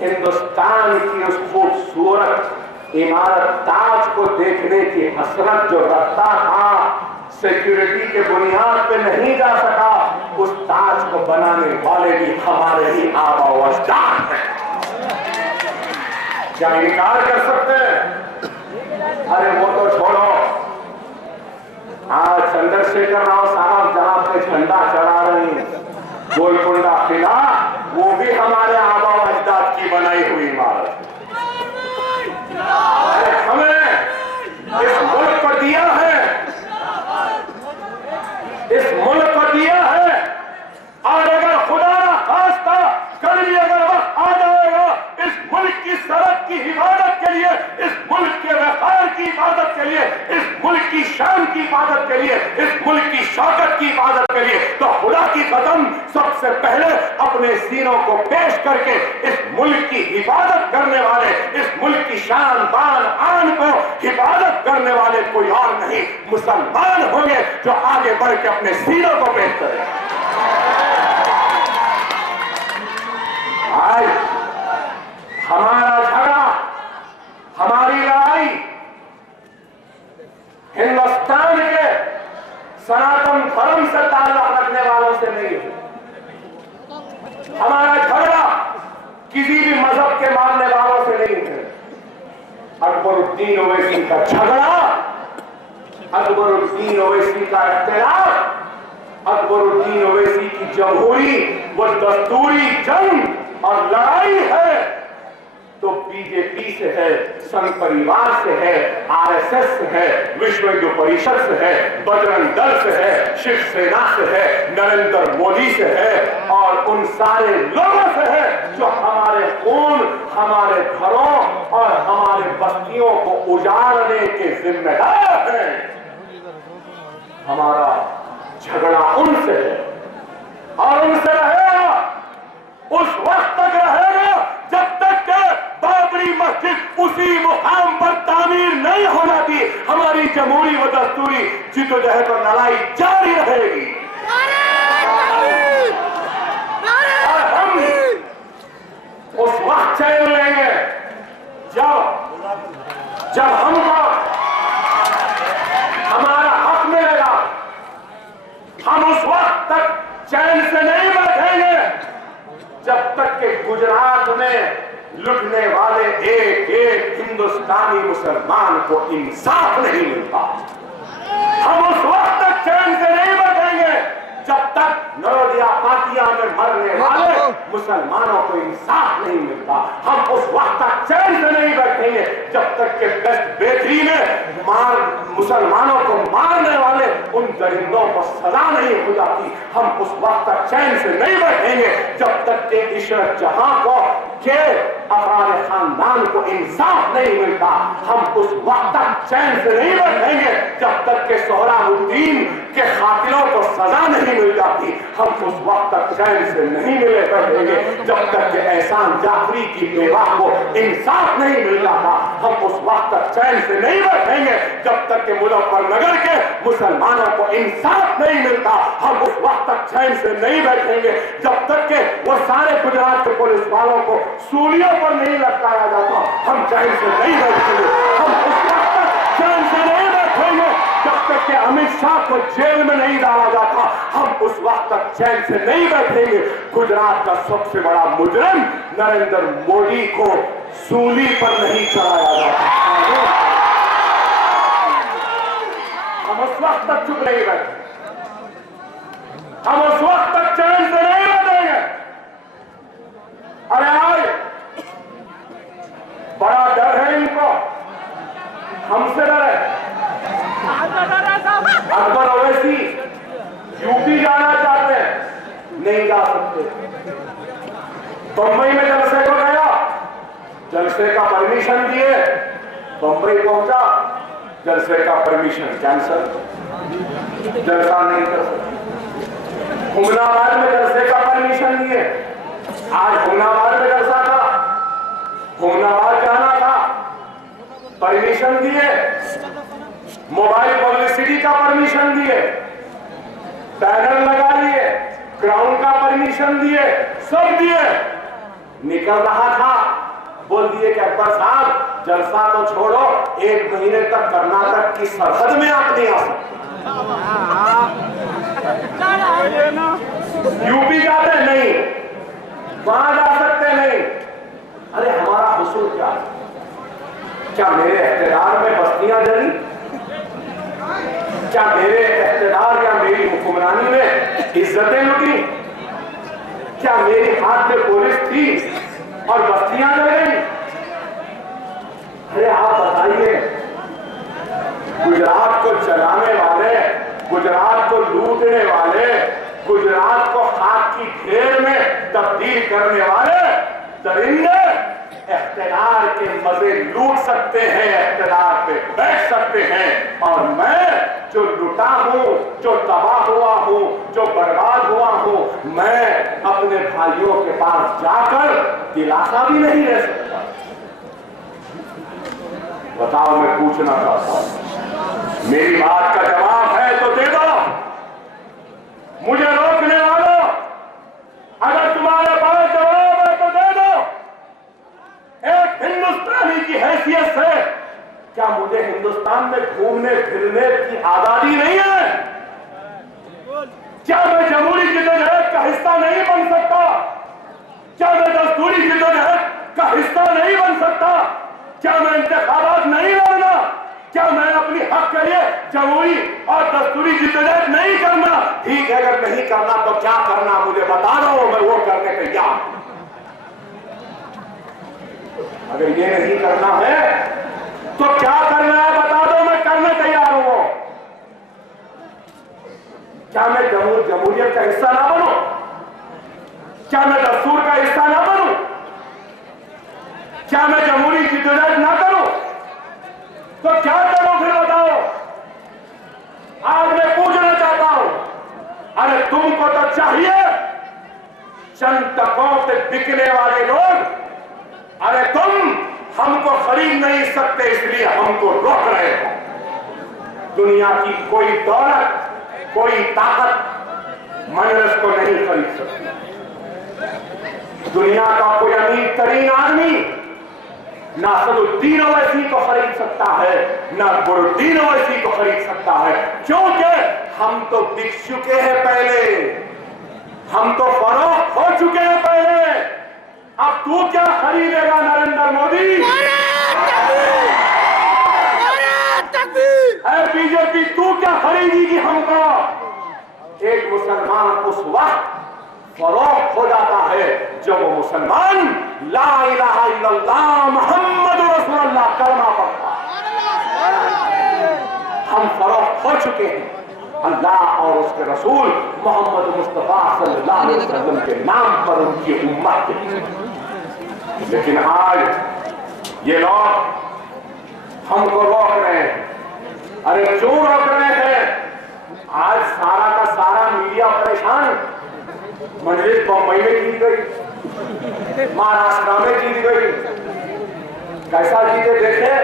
हिंदुस्तान की उस खूबसूरत इमारत ताज को देखने की हसरत जो रखता था, सिक्योरिटी के बुनियाद पे नहीं जा सका, उस ताज को बनाने वाले भी हमारे ही आबा व अजदाद हैं। क्या इनकार कर सकते हैं? अरे वो तो छोड़ो, आज चंद्रशेखर राव साहब जहां पे झंडा चढ़ा रहे हैं, गोलकुंडा किला, वो भी हमारे आबा व अजदाद की बनाई हुई इमारत। अरे हमें इस मुल्क को दिया है, इस मुल्क को दिया है, और अगर खुदा ना खास्ता कल भी अगर वक्त आ जाएगा इस मुल्क की सड़क की हिफाजत के लिए, इस मुल्क के वफार की हिफाजत के लिए, इस मुल्क की शान की हिफाजत के लिए, इस मुल्क की शौकत की हिफाजत के लिए, तो खुदा की कसम सबसे पहले अपने सीनों को पेश करके इस मुल्क की हिफाजत करने वाले, इस मुल्क की शान बान आन को हिफाजत करने वाले कोई और नहीं, मुसलमान होंगे जो आगे बढ़ के अपने सीनों को पेश करें। आज हमारा झगड़ा, हमारी लड़ाई हिंदुस्तान के सनातन धर्म से ताल्लुक रखने वालों से नहीं है। हमारा झगड़ा किसी भी मजहब के मानने वालों से नहीं है। अकबरुद्दीन ओवैसी का झगड़ा, अकबरुद्दीन ओवैसी का इख्तिलाफ, अकबरुद्दीन ओवैसी की जमहूरी व दस्तूरी जंग और लड़ाई है तो बीजेपी से है, संघ परिवार से है, आरएसएस से है, विश्व हिंदू परिषद से है, बजरंग दल से है, शिवसेना से है, नरेंद्र मोदी से है और उन सारे लोगों से है जो हमारे खून, हमारे घरों और हमारे बस्तियों को उजाड़ने के जिम्मेदार हैं। हमारा झगड़ा उनसे है और उनसे रहेगा, उस वक्त तक रहेगा जब तक के बाबरी मस्जिद उसी मुकाम पर तामीर नहीं हो जाती। हमारी जमहूरी व दस्तूरी जिद्दोजहद और लड़ाई जारी रहेगी और हम उस वक्त चैन लेंगे जब हमको हमारा हक मिलेगा। हम उस वक्त तक चैन से नहीं बैठेंगे जब तक कि गुजरात में लुटने वाले एक एक हिंदुस्तानी मुसलमान को इंसाफ नहीं मिलता। हम उस वक्त तक चैन से नहीं बैठेंगे जब तक नरोदिया पातिया में मरने वाले मुसलमानों को इंसाफ नहीं मिलता। हम उस वक्त तक चैन से नहीं बैठेंगे जब तक कि वेस्ट बेथरी में मुसलमानों को मारने वाले उन दरिंदों को सजा नहीं हो जाती। हम उस वक्त तक चैन से नहीं बैठेंगे जब तक कि इशरत जहां को के अफराद खानदान को इंसाफ नहीं मिलता। हम उस वक्त तक चैन से नहीं बैठेंगे जब तक कि सोहराबुद्दीन के कातिलों को सजा नहीं मिल जाती। हम उस वक्त तक चैन से नहीं मिले बैठेंगे जब तक कि एहसान जाफरी की बेवा को इंसाफ नहीं मिल जाता। हम उस वक्त तक चैन से नहीं बैठेंगे जब तक कि मुजफ्फरनगर के मुसलमानों को इंसाफ नहीं मिलता। हम उस वक्त तक चैन से नहीं बैठेंगे जब तक कि वो सारे गुजरात के पुलिस वालों को सूलियों पर नहीं लटकाया जाता। हम चैन से नहीं बैठेंगे। हम उस वक्त तक चैन से नहीं बैठेंगे जब तक कि अमित शाह को जेल में नहीं डाला जाता हम उस वक्त तक चैन से नहीं बैठेंगे। गुजरात का सबसे बड़ा मुजरिम नरेंद्र मोदी को सूली पर नहीं चढ़ाया जाता। हम उस वक्त तक चुप नहीं बैठे, हम उस वक्त तक चैन से नहीं बैठेंगे। अरे आज बड़ा डर है इनको, हमसे डर है। अकबर ओवैसी यूपी जाना चाहते हैं, नहीं जा सकते। बंबई में जलसे को गया, जलसे का परमिशन दिए, बंबई पहुंचा, जलसे का परमिशन कैंसल, जलसा नहीं कर सकते। हुमनाबाद में जलसे का परमिशन दिए, आज हुमनाबाद में जलसा था, हुमनाबाद जाना था, परमिशन दिए, मोबाइल पब्लिसिटी का परमिशन दिए, बैनर लगा लिए, ग्राउंड का परमिशन दिए, सब दिए। निकल रहा था, बोल दिए कि अकबर साहब जलसा तो छोड़ो, 1 महीने तक कर्नाटक की सरहद में आप नहीं आ सकते। यूपी जाते नहीं, वहां जा सकते नहीं। अरे हमारा हुसूल क्या है? क्या मेरे इख्तियार में बस्तियां जली? क्या मेरे इख्तियार या मेरी हुक्मरानी में इज्जतें लुटी? क्या मेरे हाथ में पुलिस थी और बस्तियां जल गई? अरे आप बताइए, गुजरात को जलाने वाले, गुजरात को लूटने वाले, गुजरात को खाक की ढेर में तब्दील करने वाले दरिंदे इख्तियार के मजे लूट सकते हैं, इख्तियार पे बैठ सकते हैं। और मैं जो लुटा हूं, जो तबाह हुआ हूं, जो बर्बाद हुआ हूं, मैं अपने भाइयों के पास जाकर दिलासा भी नहीं ले सकता। बताओ, मैं पूछना चाहता हूं, मेरी बात का जवाब है तो दे दो। मुझे रोकने वालों, अगर तुम्हारे पास जवाब है तो दे दो। एक हिंदुस्तानी की हैसियत से क्या मुझे हिंदुस्तान में घूमने फिरने की आजादी नहीं है? क्या मैं जमहूरी जद्दोजहद का हिस्सा नहीं बन सकता? क्या मैं दस्तूरी जद्दोजहद का हिस्सा नहीं बन सकता? क्या मैं इंतखाबात नहीं लड़ना? क्या मैं अपनी हक के लिए जमहूरी और दस्तूरी जद्दोजहद नहीं करना? ठीक है, अगर नहीं करना तो क्या करना मुझे बता दो, मैं वो करने तैयार हूं। अगर ये नहीं करना है तो क्या करना है बता दो, मैं करने तैयार हूं। क्या मैं जमहूरियत का हिस्सा ना बनूं? क्या मैं दस्तूर का हिस्सा ना बनूं? क्या मैं जमहूरी जद्दोजहद ना करूं? तो क्या करूं फिर बताओ? आज मैं पूछना चाहता हूं, अरे तुमको तो चाहिए चंद टकों पे बिकने वाले लोग, अरे तुम हमको खरीद नहीं सकते इसलिए हमको रोक रहे हो। दुनिया की कोई दौलत, कोई ताकत मंजरस को नहीं खरीद सकती। दुनिया का कोई अमीर तरीन आदमी ना सदुद्दीन ओवैसी को खरीद सकता है, ना गुरुद्दीन ओवैसी को खरीद सकता है, क्योंकि हम तो बिक चुके हैं पहले, हम तो फरोख्त हो चुके हैं पहले। अब तू क्या खरीदेगा नरेंद्र मोदी? है बीजेपी, तू क्या खरीदेगी हमको? एक मुसलमान उस वक्त फरोख्त हो जाता है जब वो मुसलमान ला इलाहा इल्लल्लाह मुहम्मद रसूलुल्लाह कलमा पढ़ता। हम फरोख्त हो चुके हैं अल्लाह और उसके रसूल मोहम्मद मुस्तफा सल्लल्लाहु अलैहि वसल्लम के नाम पर, उनकी उम्मत के। लेकिन आज ये लोग हमको रोक रहे हैं। अरे क्यों रोक रहे हैं? आज सारा का सारा मीडिया परेशान। मजलिस बंबई में जीत गई, महाराष्ट्र में जीत गई, कैसा जीते देखे?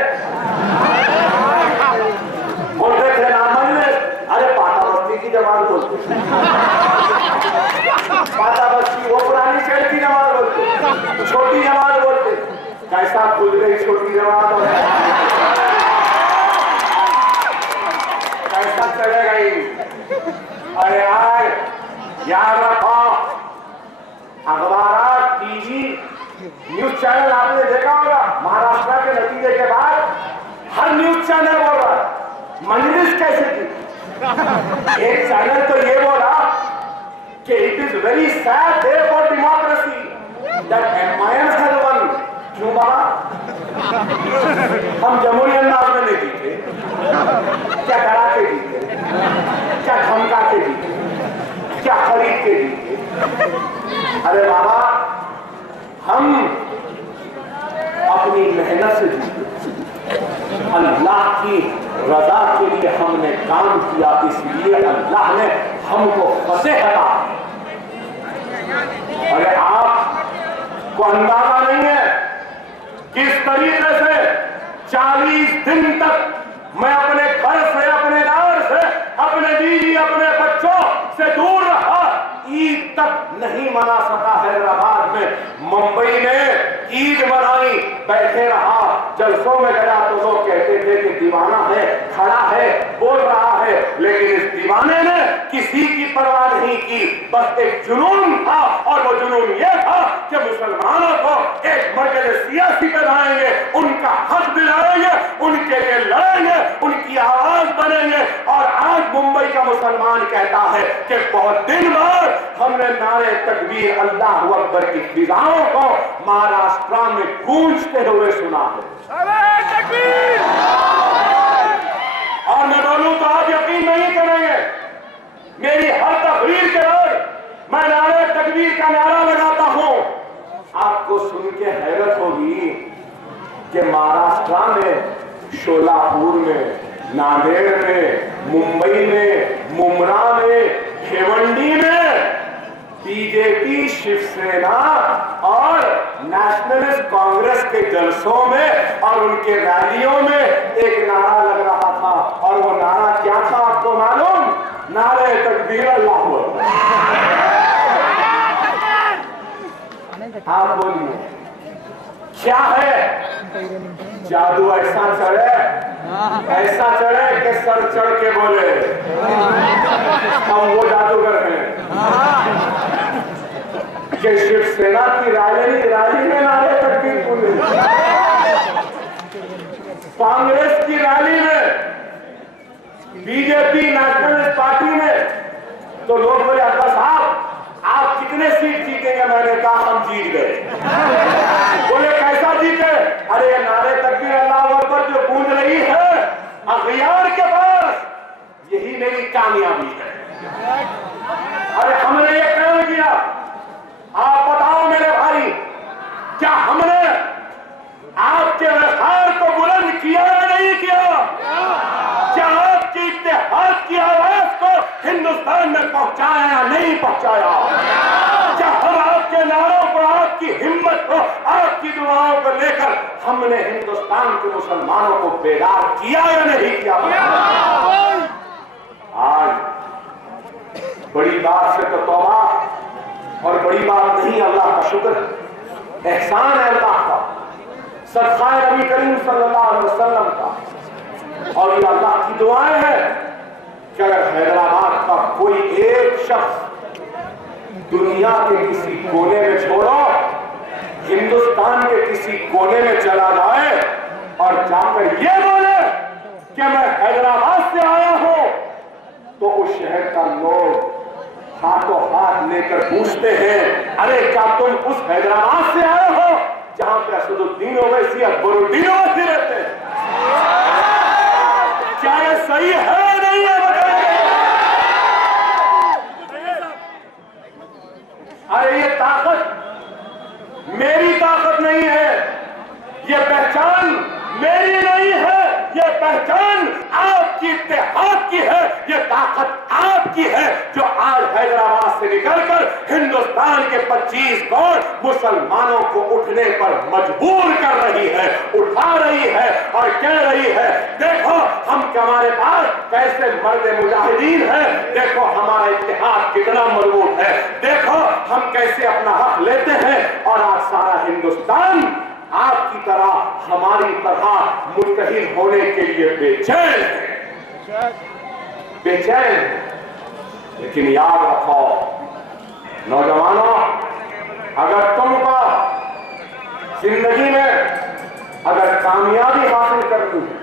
बोलते थे ना मजलिस, अरे पाटा बस्ती की जमात बोलते, पाटा बस्ती वो पुरानी शहर की जमात बोलते, छोटी जमात बोलते। कैसा खुल गई छोटी जमात, अरे यार याद रखो, अखबार, टीवी, न्यूज चैनल आपने देखा होगा, महाराष्ट्र के नतीजे के बाद हर न्यूज चैनल बोल रहा है मजलिस कैसे की। एक चैनल तो ये बोला कि it is very sad day for democracy that MIM has one. क्यों बाबा? हम जमहूरी अंदाज में नहीं जीते, क्या डरा के जीते, क्या धमका के जीते, क्या खरीद के जीते। अरे बाबा, हम अपनी मेहनत से जीते, अल्लाह की रजा के लिए हमने काम किया, इसलिए अल्लाह ने हमको फतेह अता। अरे आपको अंदाजा नहीं है किस तरीके से 40 दिन तक मैं अपने घर से, अपने दार से, अपने बीवी, अपने बच्चों से दूर रहा, ईद तक नहीं मना सका हैदराबाद में। मुंबई में ईद मनाई, बैठे रहा, जलसों में गया तो लोग कहते थे कि दीवाना है, खड़ा है, बोल रहा है, लेकिन इस दीवाने ने किसी की परवाह नहीं की। बस एक जुनून था, और वो जुनून ये था कि मुसलमानों को एक मर्कज़ सियासी बनाएंगे, उनका हक दिलाएंगे, उनके लिए लड़ेंगे, उनकी आवाज बनेंगे। और आज मुंबई का मुसलमान कहता है कि बहुत दिन बाद हमने नारे तकबीर अल्लाह अकबर की फिजाओं को महाराष्ट्र में गूंजते हुए सुना है। और मैं बोलूं तो आप यकीन नहीं करेंगे, मेरी हर तकरीर के बाद मैं नारे तकबीर का नारा लगाता हूं। आपको सुन के हैरत होगी कि महाराष्ट्र में, शोलापुर में, नांदेड़ में, मुंबई में, मुमरा में, भिवंडी में बीजेपी, शिवसेना और नेशनलिस्ट कांग्रेस के जलसों में और उनके रैलियों में एक नारा लग रहा था, और वो नारा क्या था आपको मालूम? नारे तकबीर अल्लाह अकबर। आप बोलिए क्या है? जादू ऐसा चढ़े, ऐसा चढ़े कि सर चढ़ के बोले हम वो जादूगर हैं कि शिवसेना की रैली में नारे तकबीर बोले, कांग्रेस की रैली में, बीजेपी नेशनलिस्ट पार्टी में तो लोग बोले अब्बा साहब आप कितने सीट जीतेंगे? मैंने कहा हम जीत गए। बोले कैसा जीते? अरे ये नारे तकबीर अल्लाह अकबर जो गूंज रही है अखियार के पास, यही मेरी कामयाबी है। अरे हमने ये काम किया, आप बताओ मेरे भाई, क्या हमने आपके वक़ार को बुलंद किया या नहीं किया? क्या आपकी इत्तेहाद की आवाज को हिंदुस्तान में पहुंचाया या नहीं पहुंचाया? क्या हम आपके नारों को, आपकी हिम्मत को, आपकी दुआओं को लेकर हमने हिंदुस्तान के मुसलमानों को बेदार किया या नहीं किया? आज बड़ी बात से तो तौबा, और बड़ी बात नहीं, अल्लाह का शुक्र है, एहसान है अल्लाह का, सदक़ाए नबी करीम सल्लल्लाहु अलैहि वसल्लम का, और ये अल्लाह की दुआएं हैं कि अगर हैदराबाद का कोई एक शख्स दुनिया के किसी कोने में, छोड़ो हिंदुस्तान के किसी कोने में चला जाए और जाकर ये बोले कि मैं हैदराबाद से आया हूं, तो उस शहर का लोग हाथों हाथ लेकर पूछते हैं, अरे क्या तुम उस हैदराबाद से आए हो जहां पे असदुद्दीन ओवैसी, अकबरुद्दीन ओवैसी रहते हैं? क्या ये सही है नहीं है? अरे ये ताकत मेरी ताकत नहीं है, ये पहचान मेरी नहीं है, ये पहचान आपकी इत्तेहाद की है, ये ताकत आपकी है जो आज हैदराबाद से निकलकर हिंदुस्तान के 25 करोड़ मुसलमानों को उठने पर मजबूर कर रही है, उठा रही है और कह रही है देखो हम, हमारे पास कैसे मर्द मुजाहिदीन है, देखो हमारा इत्तेहाद कितना मजबूत है, देखो हम कैसे अपना हक लेते हैं। और आज सारा हिंदुस्तान आपकी तरह, हमारी तरह मुत्तहिद होने के लिए बेचैन है, बेचैन। लेकिन याद रखो नौजवानों, अगर तुमको जिंदगी में अगर कामयाबी हासिल करनी है,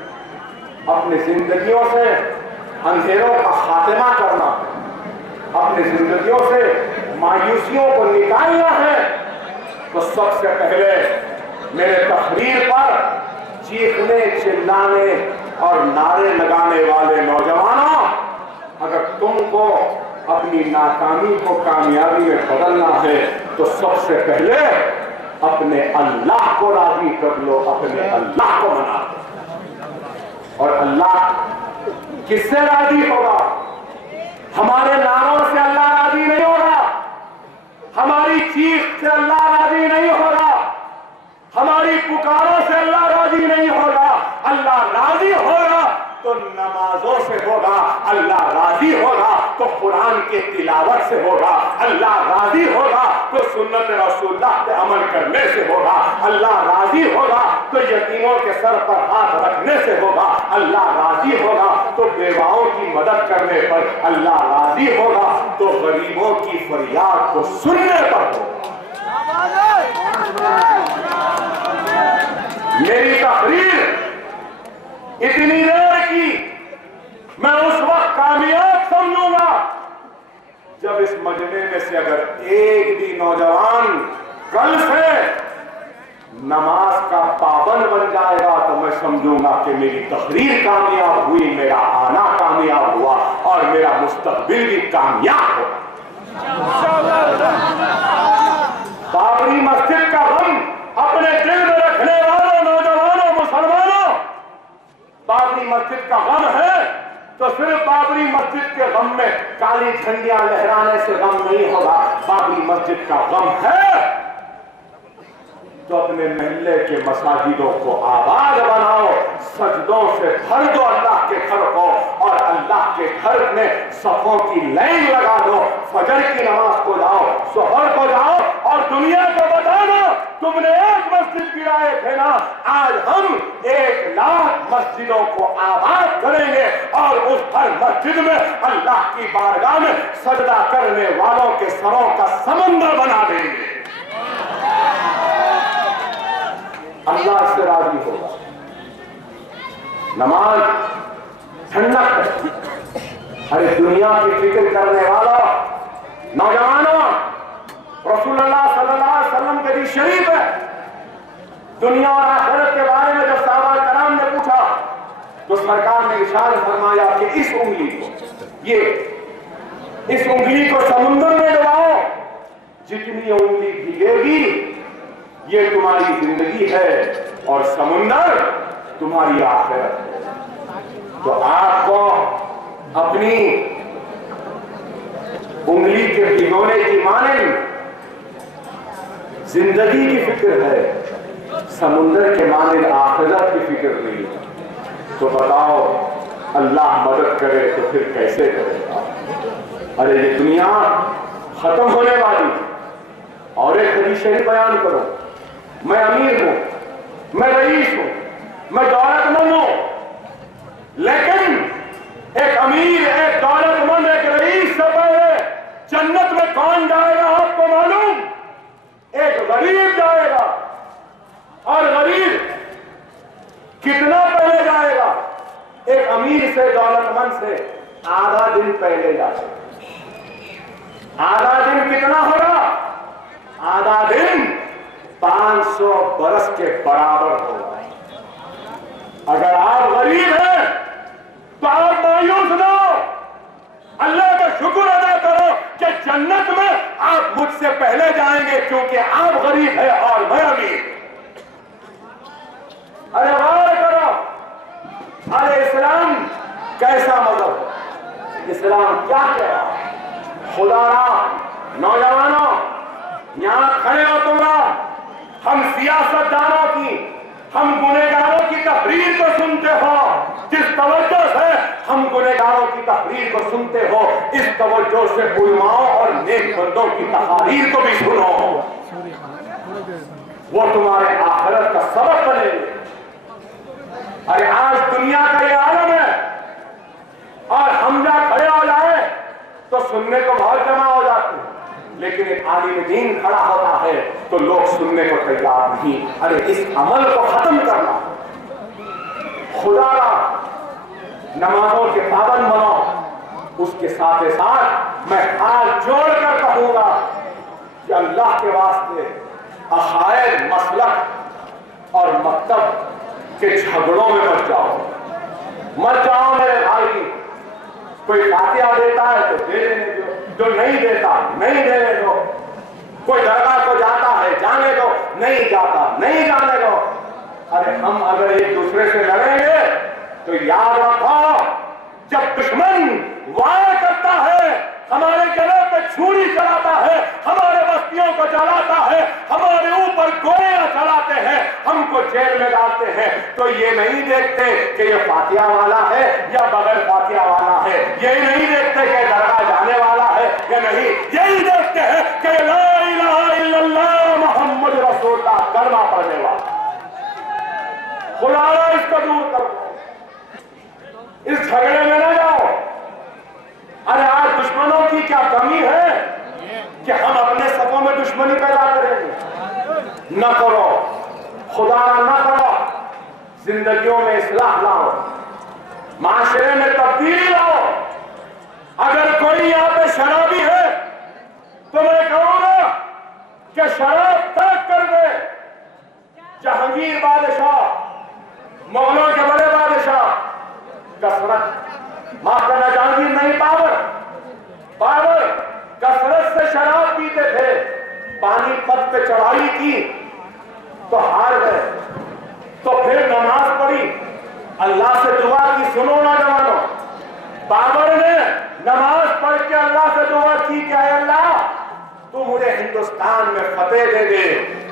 अपनी जिंदगियों से अंधेरों का खात्मा करना है, अपनी जिंदगियों से मायूसियों को निकालना है, तो सबसे पहले मेरे तकरीर पर चीखने चिल्लाने और नारे लगाने वाले नौजवानों, अगर तुमको अपनी नाकामी को कामयाबी में बदलना है तो सबसे पहले अपने अल्लाह को राजी कर लो, अपने अल्लाह को मना लो। और अल्लाह किससे राजी होगा? हमारे नारों से अल्लाह राजी नहीं होगा, हमारी चीख से अल्लाह राजी नहीं होगा, हमारी पुकारों से अल्लाह राजी नहीं होगा। अल्लाह राजी होगा तो नमाजों से होगा, अल्लाह राजी होगा तो कुरान के तिलावत से होगा, अल्लाह राजी होगा तो सुन्नत रसूलुल्लाह पे अमल करने से होगा, अल्लाह राजी होगा तो यतीमों के सर पर हाथ रखने से होगा, अल्लाह राजी होगा तो बेवाओं की मदद करने पर, अल्लाह राजी होगा तो गरीबों की फरियाद को सुनने पर होगा। मेरी तकरीर इतनी देर की मैं उस वक्त कामयाब समझूंगा जब इस मजमे में से अगर एक भी नौजवान कल से नमाज का पाबंद बन जाएगा तो मैं समझूंगा कि मेरी तकरीर कामयाब हुई, मेरा आना कामयाब हुआ और मेरा मुस्तकबिल भी कामयाब होगा। बाबरी मस्जिद का गम अपने दिल में रखने वालों नौजवानों मुसलमानों, बाबरी मस्जिद का गम है तो सिर्फ बाबरी मस्जिद के गम में काली झंडियां लहराने से गम नहीं होगा। बाबरी मस्जिद का गम है तो अपने महल्ले के मसाजिदों को आबाद बनाओ, सजदों से भर दो अल्लाह के घर को और अल्लाह के घर में सफों की लाइन लगा दो, फजर की नमाज को जाओ, सोहर को जाओ और दुनिया को बताना तुमने एक मस्जिद गिराए थे ना, आज हम 1 लाख मस्जिदों को आबाद करेंगे और उस हर मस्जिद में अल्लाह की बारगाह में सजदा करने वालों के सरों का समंदर बना देंगे। अल्लाह से राजी होगा। नमाज ठंडक है। अरे दुनिया की फिक्र करने वाला नौजवानों, रसूलुल्लाह सल्लल्लाहु अलैहि वसल्लम के हदीस शरीफ है, दुनिया और आखिरत के बारे में जब साहबा कराम ने पूछा तो सरकार ने इरशाद फरमाया कि इस उंगली को समुद्र में डुबाओ, जितनी उंगली भीगेगी ये तुम्हारी जिंदगी है और समुंदर तुम्हारी आखिरत है। तो आपको अपनी उंगली के भिगोने की मानिंद जिंदगी की फिक्र है, समुंदर के मानिंद आखिरत की फिक्र नहीं। तो बताओ अल्लाह मदद करे तो फिर कैसे करेगा? अरे ये दुनिया खत्म होने वाली। और एक हदीस शरीफ बयान करो, मैं अमीर हूं, मैं रईस हूं, मैं दौलतमंद हूं, लेकिन एक अमीर, एक दौलतमंद, एक रईस से पहले जन्नत में कौन जाएगा आपको मालूम? एक गरीब जाएगा। और गरीब कितना पहले जाएगा? एक अमीर से, दौलतमंद से आधा दिन पहले जाएगा। आधा दिन कितना होगा? आधा दिन 500 बरस के बराबर होगा। अगर आप गरीब हैं तो आप मायूस ना हो, अल्लाह का शुक्र अदा करो कि जन्नत में आप मुझसे पहले जाएंगे क्योंकि आप गरीब हैं और मैं अमीर। अरे गौर करो, अरे इस्लाम कैसा मजहब, इस्लाम क्या कह रहा है? खुदा नौजवानों यहां खड़े हो तुमरा, हम सियासतदानों की, हम गुनहगारों की तकरीर को सुनते हो, जिस तवज्जो से हम गुनहगारों की तकरीर को सुनते हो, इस तवज्जो से उलमाओं और नेक बंदों की तकरीर को भी सुनो, वो तुम्हारे आखिरत का सबक बनेंगे। अरे आज दुनिया का ये आलम है और हम जहां खड़े हो जाए तो सुनने आलिम दीन खड़ा होता है तो लोग सुनने को तैयार नहीं। अरे इस अमल को खत्म करना, खुदा नमाजों के पाबंद बनाओ। उसके साथ ही साथ मैं हाथ जोड़कर कहूंगा कि अल्लाह के वास्ते अकायद, मसलक और मकतब के झगड़ों में मत जाओ मेरे भाई। कोई फातिहा देता है तो दे देने दो, जो नहीं देता नहीं देने दो। कोई दरगाह को जाता है जाने दो, नहीं जाता नहीं जाने दो। अरे हम अगर एक दूसरे से लड़ेंगे तो याद रखो, जब दुश्मन वार करता है, हमारे गले पे छुरी चलाता है, हमारे बस्तियों को जलाता है, हमारे ऊपर गोलियां चलाते हैं, हमको जेल में डालते हैं, तो ये नहीं देखते कि ये फातिहा वाला है या बगैर फातिहा वाला है। यही नहीं देखते कि दरगाह जाने वाला है या नहीं। यही देखते हैं कि ला इलाहा इल्लल्लाह मुहम्मद रसूलुल्लाह कलमा पढ़ने वाला। खुदा इसको दूर करो, इस झगड़े में न जाओ। अरे आज दुश्मनों की क्या कमी है कि हम अपने सफों में दुश्मनी पैदा करेंगे। न करो, खुदा न करो। जिंदगियों में इस्लाह लाओ, माशरे में तब्दीली लाओ। अगर कोई यहाँ पे शराबी है तो मैं कहूंगा कि शराब तर्क कर दे। जहांगीर बादशाह, मुगलों के बड़े बादशाह, कसरत माफ करना, जहांगीर नहीं बाबर कसरत से शराब पीते थे। पानीपत पे चढ़ाई की तो हार गए, तो फिर नमाज पढ़ी, अल्लाह से दुआ की। सुनो नौजवानों, बाबर ने नमाज पढ़ के अल्लाह से दुआ की कि अल्लाह तू मुझे हिंदुस्तान में फतेह दे दे।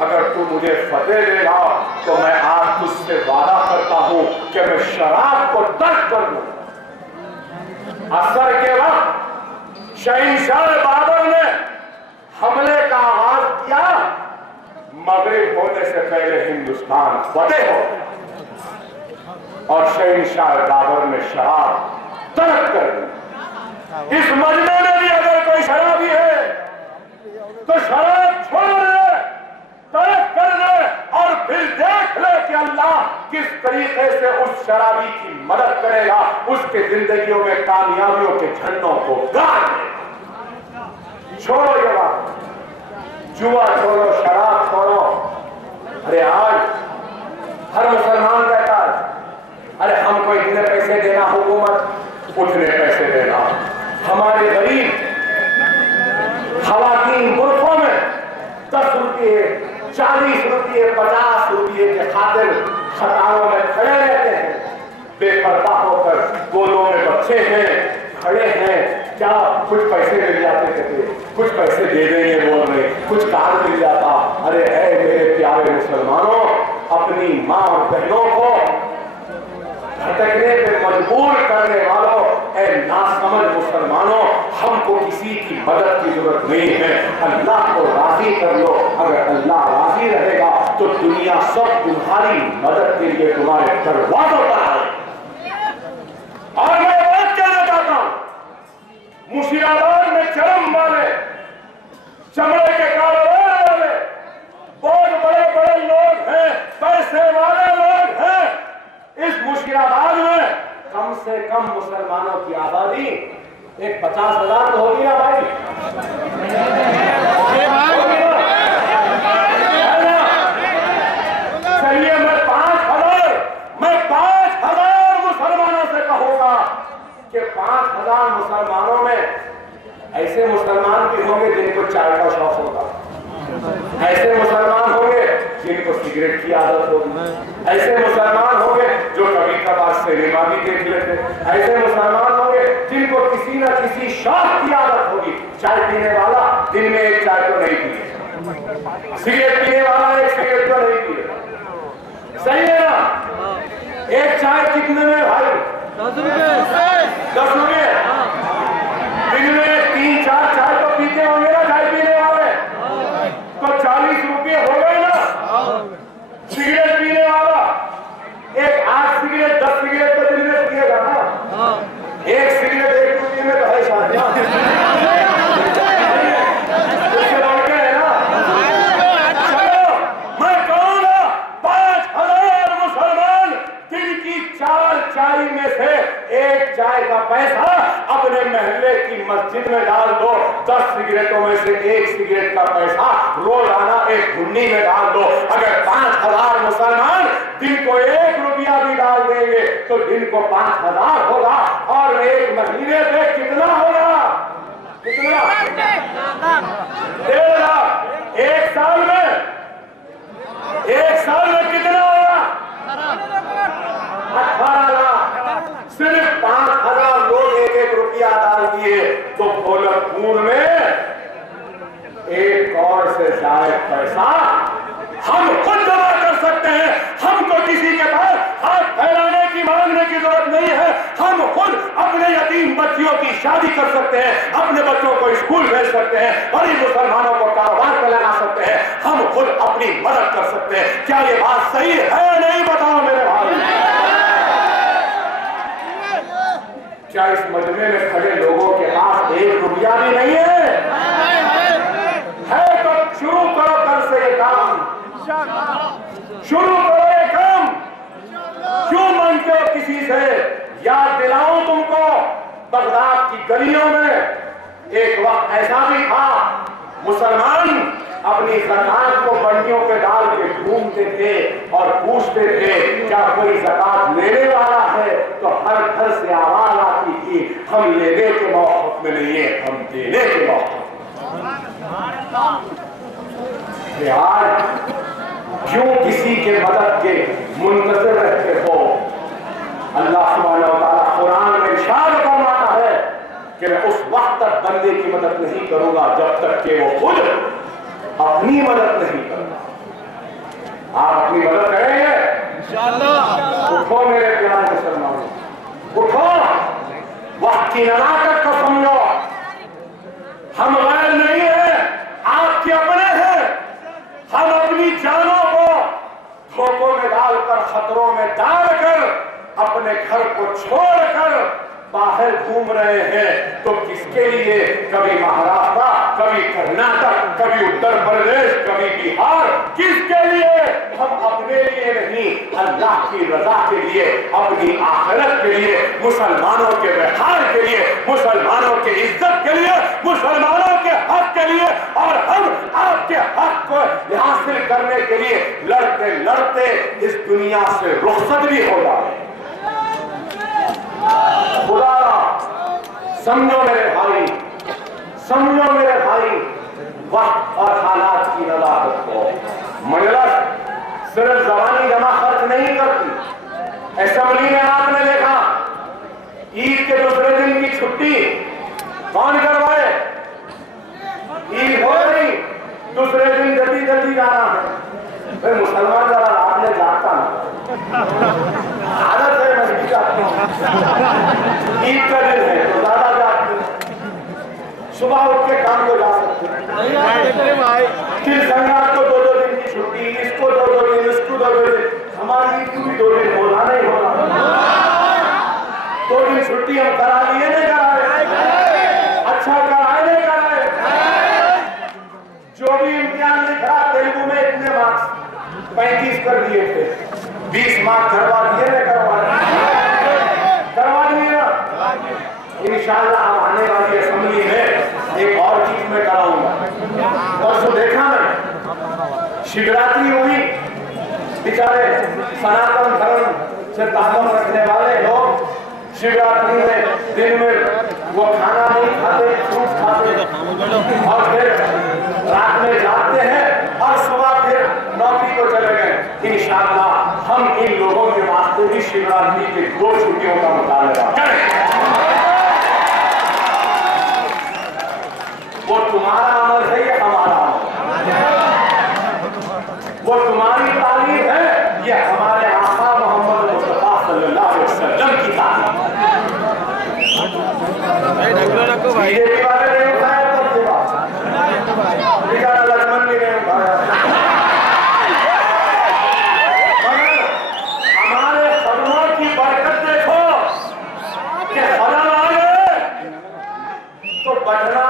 अगर तू मुझे फतेह देगा तो मैं आज तुझसे वादा करता हूं कि मैं शराब को तर्क कर दूं। असर के वक्त शहंशाह बाबर ने हमले का आगाज किया। मगरिब होने से पहले हिंदुस्तान फतेह हो और शहंशाह बाबर ने शराब तर्क कर दी। इस मजमे में भी अगर कोई शराबी है तो शराब छोड़ दे, तर्क कर दे और फिर देख ले कि अल्लाह किस तरीके से उस शराबी की मदद करेगा, उसके जिंदगियों में कामयाबियों के झंडों को गाड़ दे। छोड़ो ये बात, जुआ छोड़ो, शराब छोड़ो। अरे आज हर मुसलमान कहता है अरे हमको इतने पैसे देना, हुकूमत उतने पैसे देना। हमारे गरीब खवातीन गुरफों में 10 रुपये, 40 रुपये, 50 रुपये के खातिर कतारों में खड़े रहते हैं, बेपर्दा होकर। गोलों में बच्चे हैं, खड़े हैं, क्या कुछ पैसे मिल जाते थे, कुछ पैसे दे देंगे बोल रहे, कुछ कार्ड मिल जाता। अरे है मेरे प्यारे मुसलमानों, अपनी माँ और बहनों को भटकने पे मजबूर करने वालों, ऐ नासमझ मुसलमानों, हमको किसी की मदद की जरूरत नहीं है। अल्लाह को राजी कर लो। अगर अल्लाह राजी रहेगा तो दुनिया सब तुम्हारी मदद के लिए तुम्हारे दरवाजों पर आए। और मैं बात कहना चाहता हूं, मुर्शिदाबाद में चरम वाले, चमड़े के कारोबार वाले, बहुत बड़े बड़े लोग हैं, पैसे वाले लोग हैं। इस मुर्शिदाबाद में कम से कम मुसलमानों की आबादी एक 50,000 तो होगी ना भाई? चलिए मैं 5,000 मुसलमानों से कहूंगा कि 5,000 मुसलमानों में ऐसे मुसलमान भी होंगे जिनको चाय का शौक होगा, ऐसे मुसलमान होंगे जिनको सिगरेट की आदत होगी, ऐसे मुसलमान होंगे जो कभी कभार सिनेमा भी देख लेते, ऐसे मुसलमान होंगे जिनको किसी न किसी शौक की आदत होगी। चाय पीने वाला दिन में एक चाय तो नहीं पिए, सिगरेट पीने वाला एक सिगरेट तो नहीं पिए। सही है ना? एक चाय कितने में भाई? 10 रुपए। दिन में 3-4 चाय तो पीते होंगे ना चाय पीने वाले, तो 40 रुपये हो गए ना। सिगरेट पीने वाला एक 8 सिगरेट 10 सिगरेट तो दिन में पिएगा ना। एक सिगरेट 1 रुपये में तो है शायद, इससे बढ़ के चाय में से एक चाय का पैसा अपने महल्ले की मस्जिद में डाल दो, 10 सिगरेटों में से एक सिगरेट का पैसा रोजाना एक हुन्नी में डाल दो। अगर 5000 मुसलमान दिन को 1 रुपया भी डाल देंगे तो दिन को 5000 होगा, और एक महीने पे कितना होगा? कितना? 1.5 लाख। एक साल में कितना होगा? 18 लाख। सिर्फ 5000 लोग 1-1 रुपया डाल दिए तो गोलकपुर में 1 करोड़ से ज्यादा पैसा हम खुद जमा कर सकते हैं। हमको किसी के पास हाथ फैलाने की, मांगने की जरूरत नहीं है। हम खुद अपने यतीम बच्चियों की शादी कर सकते हैं, अपने बच्चों को स्कूल भेज सकते हैं, गरीब मुसलमानों को कारोबार पे लगा सकते हैं, हम खुद अपनी मदद कर सकते हैं। क्या ये बात सही है? नहीं? बताओ मेरे भाई। क्या इस मजमे में खड़े लोगों के पास 1 रुपया भी नहीं है? तो शुरू करो कल से ये काम, शुरू करो ये काम। क्यों मांगते हो किसी से? याद दिलाऊं तुमको, बगदाद की गलियों में एक वक्त ऐसा भी था, मुसलमान अपनी ज़कात को बंडियों पे डाल के घूमते थे और पूछते थे क्या कोई ज़कात लेने वाला है, तो हर घर से आवाज आती थी हम लेने के मौक़िफ़ में नहीं है, हम देने के मौक़िफ़। आज क्यों किसी के मदद के मुंतज़िर रहते हो? अल्लाह सुब्हानहू व तआला कुरान में इरशाद फरमाता है कि मैं उस वक्त तक बंदे की मदद नहीं करूंगा जब तक कि वो खुद अपनी मदद नहीं करता। आप अपनी मदद करेंगे इंशाअल्लाह। उठो मेरे प्यारे मुसलमानों, उठो, वक्त की नज़ाकत को समझो। हम गैर नहीं है, आपके अपने हैं। हम अपनी जानों को धोखों में डालकर, खतरों में डालकर, अपने घर को छोड़कर बाहर घूम रहे हैं तो किसके लिए? कभी महाराष्ट्र, कभी कर्नाटक, कभी उत्तर प्रदेश, कभी बिहार। किसके लिए? हम अपने लिए नहीं, अल्लाह की रजा के लिए, अपनी आखिरत के लिए, मुसलमानों के व्यवहार के लिए, मुसलमानों की इज्जत के लिए, मुसलमानों के हक के लिए। और हम आपके हक को हासिल करने के लिए लड़ते लड़ते इस दुनिया से रुखसत भी हो जाए। खुदा समझो मेरे भाई, समझो मेरे भाई, वक्त और हालात की नज़ाकत को। मजलिस सिर्फ ज़बानी जमा खर्च नहीं करती। असेंबली में आपने देखा ईद के दूसरे दिन की छुट्टी कौन करवाए? ईद हो गई, दूसरे दिन जल्दी जल्दी जाना है। फिर मुसलमान जरा रात में जागता ना, आदत है मस्जिद जाती हूँ। ईद का दिन है तो ज्यादा जाते हैं, सुबह उठ के काम को जा सकते हैं। फिर संगात को 2-2 दिन की छुट्टी, इसको 2-2 दिन, इसको 2-2 दिन। हमारी ईद को भी 2 दिन होना नहीं होना। 2 दिन छुट्टी हम करा लिए, नहीं कराए? अच्छा कराए, नहीं कराए? जो भी इम्तिहान लिखा तेलुगु में इतने मार्क्स 35 कर दिए थे, 20 मार्क्स करवा दिए, नहीं करवा दिए ना। इंशाअल्लाह अब आने वाली असेंबली में एक और चीज में कराऊंगा। परसों देखा मैं, शिवरात्रि हुई, बेचारे सनातन धर्म से ताल्लुक रखने वाले लोग शिवरात्रि में दिन में वो खाना नहीं खाते, फ्रूट खाते और फिर रात में जागते हैं और सुबह फिर नौकरी को चले गए। इंशाअल्लाह हम इन लोगों के वास्ते भी शिवरात्रि के 2 छुट्टियों का मुतालबा करें। वो तुम्हारा अमल है, ये हमारा अमल है। वो तुम्हारी तालीम है, ये हमारे आका मोहम्मद मुस्तफा सल्लल्लाहु अलैहि वसल्लम की तालीम है। बीजेपी वाले नहीं उठाया तब की बात, बेचारा लक्ष्मण भी नहीं उठाया। मगर हमारे कदमों की बरकत देखो कि कदम आ गए तो बटना,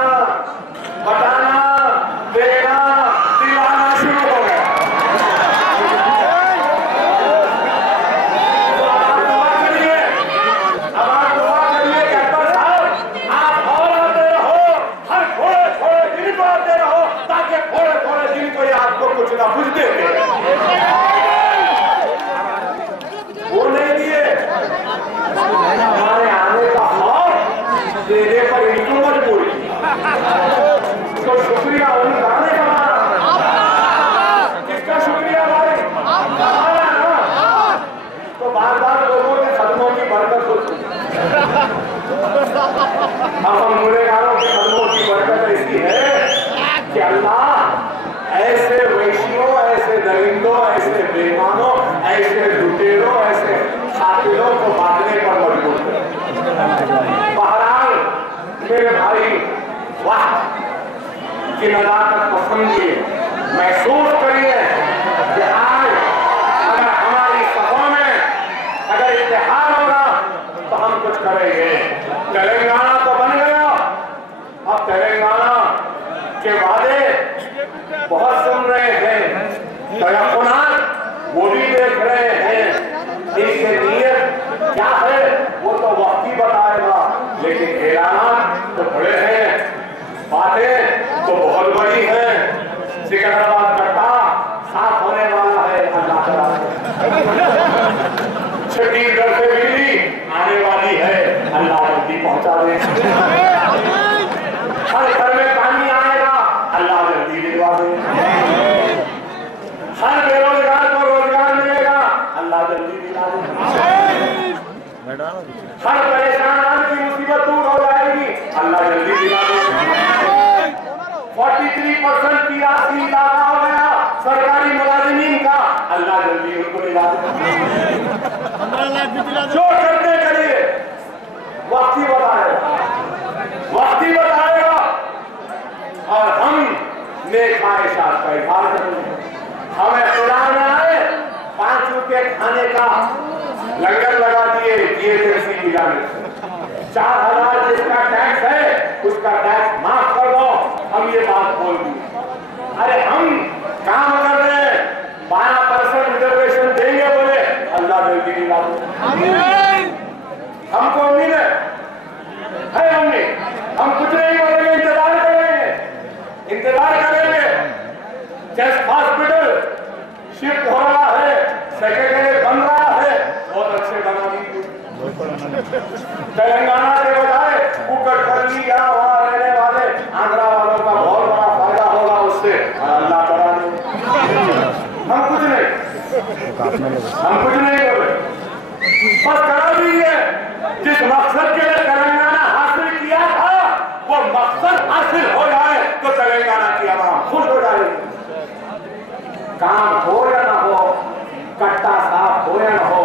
बटाना, देना, दिलाना शुरू हो गया। तो आप दुआ करिए लुटेरों ऐसे कातिलों को बांटने पर मजबूर है। बहरहाल मेरे भाई वक्त की नजाकत को समझिए, महसूस करिए कि आज अगर हमारी सभा में अगर इत्तेहाद होगा तो हम कुछ करेंगे। तेलंगाना तो बन गया, अब तेलंगाना के वादे बहुत सुन रहे हैं, तयक़ुनात वो भी देख रहे हैं, इसकी नीयत क्या है वो तो वक्त ही बताएगा, लेकिन ऐलानात तो बड़े हैं, बातें तो बहुत बड़ी हैं। सिकंदराबाद कट्टा साफ होने वाला है, अल्लाह छत्तीसगढ़ से बिजली आने वाली है, अल्लाह जल्दी पहुंचा दे। हर घर में पानी आएगा, अल्लाह जल्दी दिलवा दे। हर बेरोजगार को रोजगार मिलेगा, अल्लाह जल्दी दिला दे। हर परेशान की मुसीबत दूर हो जाएगी, अल्लाह जल्दी दिला दे। 43% की राशि इजाफा हो गया सरकारी मुलाजिमीन का, अल्लाह जल्दी उनको दिला दे। जो करने के लिए वक्त ही बताएगा, वक्त ही बताएगा, और हम नेक ख्वाहिशात का इजहार करेंगे। हमें खुदा में आए 5 रुपये खाने का लंगर लगा दिए जीएसटी की जाने से, 4000 जिसका टैक्स है उसका टैक्स माफ कर दो, हम ये बात बोल दी। अरे हम काम कर रहे हैं, 12% रिजर्वेशन देंगे बोले, अल्लाह जल्दी दिला दो। हमको उम्मीद है उम्मीद, हम कुछ नहीं बोलेंगे, इंतजार करेंगे, इंतजार करेंगे। चेस्ट हॉस्पिटल शिफ्ट हो रहा है, सेक्रेटरी बन रहा है, बहुत अच्छे बना दीजिए। तेलंगाना के बजाय कुकटपल्ली या वहां रहने वाले आंध्रा वालों का बहुत बड़ा फायदा होगा उससे, अल्लाह करा दे। हम कुछ नहीं कर रहे, बस करा दीजिए। जिस मकसद के लिए तेलंगाना हासिल किया था वो मकसद हासिल हो जाए तो तेलंगाना की आवाम खुश हो जाएगी। काम हो या ना हो, कट्टा साफ हो या ना हो,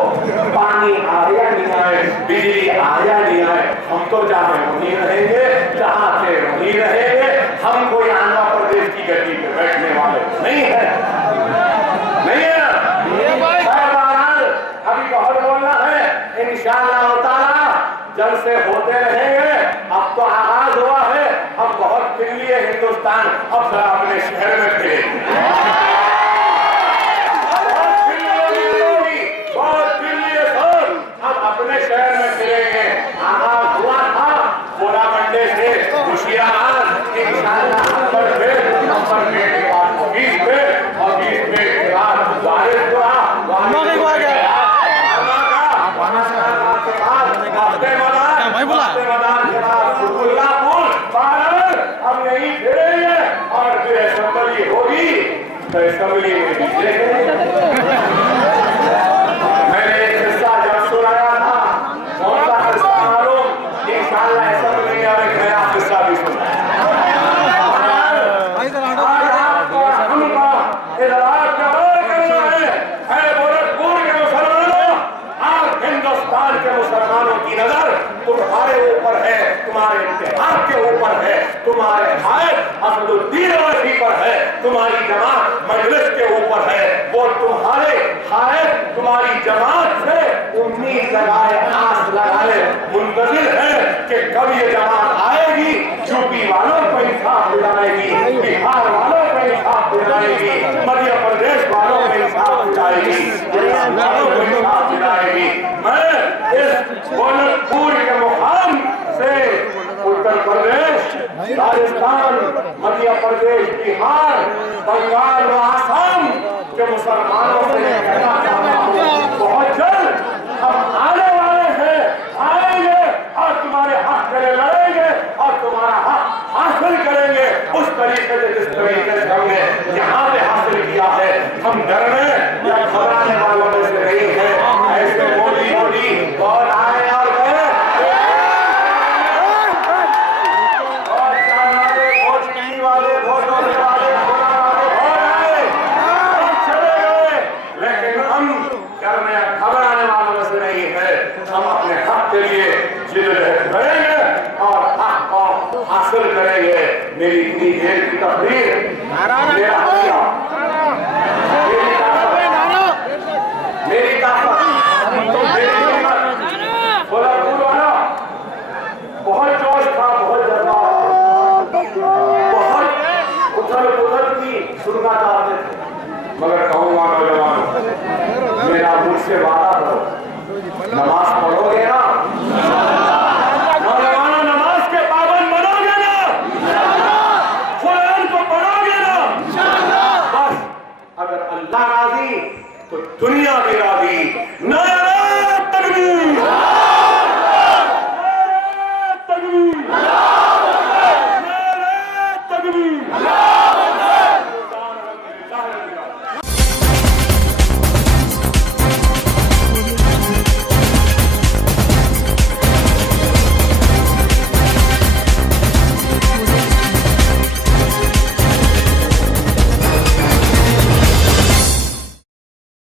पानी आए या नहीं आए, बिजली आए या नहीं आए, हम तो जहाँ वहीं रहेंगे, जहाँ थे वहीं रहेंगे। हम कोई आंध्र प्रदेश की गद्दी पे बैठने वाले नहीं है, नहीं है। अभी बहुत बोलना है, इंशाअल्लाह ताला जलसे होते रहेंगे। अब तो आगाज हुआ है, अब बहुत फिर लिए हिंदुस्तान, अब जरा अपने शहर में फिरेंगे। अपने शहर में फिरेंगे। आगाज हुआ था बोला मंडे से मुशियाबाद, इंशाअल्लाह नंबर पे के बाद 20 पे और 20 पे के बाद वारिस हुआ, हम यही फिरेंगे और फिर असेंबली होगी तो असेंबली में भी मैंने एक किस्सा जब सुनाया था, कौन सा किस्सा मालूम? इंशाअल्लाह असेंबली में एक नया किस्सा भी सुनाया। हिंदुस्तान के मुसलमानों की नजर तुम्हारे ऊपर है, तुम्हारे इत्तेहाद के ऊपर है, तुम्हारे हायत असदुद्दीन ओवैसी पर है, तुम्हारी जमात मजलिस के ऊपर है। वो तुम्हारे हायत तुम्हारी जमात से उम्मीद लगाए, आस लगाए, मुंतजिर है कि कब ये जमात आएगी, यूपी वालों को इंसाफ दिलाएगी, बिहार वालों को इंसाफ दिलाएगी, मध्य प्रदेश वालों को इंसाफ दिलाएगी, वालों को इंसाफ दिलाएगी। मैं इस गोरखपुर के मुकाम से उत्तर प्रदेश, राजस्थान, मध्य प्रदेश, बिहार, बंगाल और आसाम के मुसलमानों से कहना चाहता हूँ, बहुत जल्द हम आने वाले हैं, आएंगे और तुम्हारे हक के लिए लड़ेंगे और तुम्हारा हक हासिल करेंगे उस तरीके से जिस तरीके से हमने यहाँ पे हासिल किया है। हम डरने या घबराने वालों में से नहीं है। ऐसे मोदी बहुत आए और गए, और वाले बहुत आए और चले गए, लेकिन हम जिद्दोजहद करेंगे और हक को हासिल करेंगे। मेरी इतनी देर की तकरीर, मेरा हथिया, मेरी ताकत, मेरी हिम्मत, बोला पूरा बहुत जोश था, बहुत जज्बा, बहुत उथल पुथल की सुनना चाहते थे। मगर कहूँगा नौजवान, मेरा मुझसे वादा करो, नमाज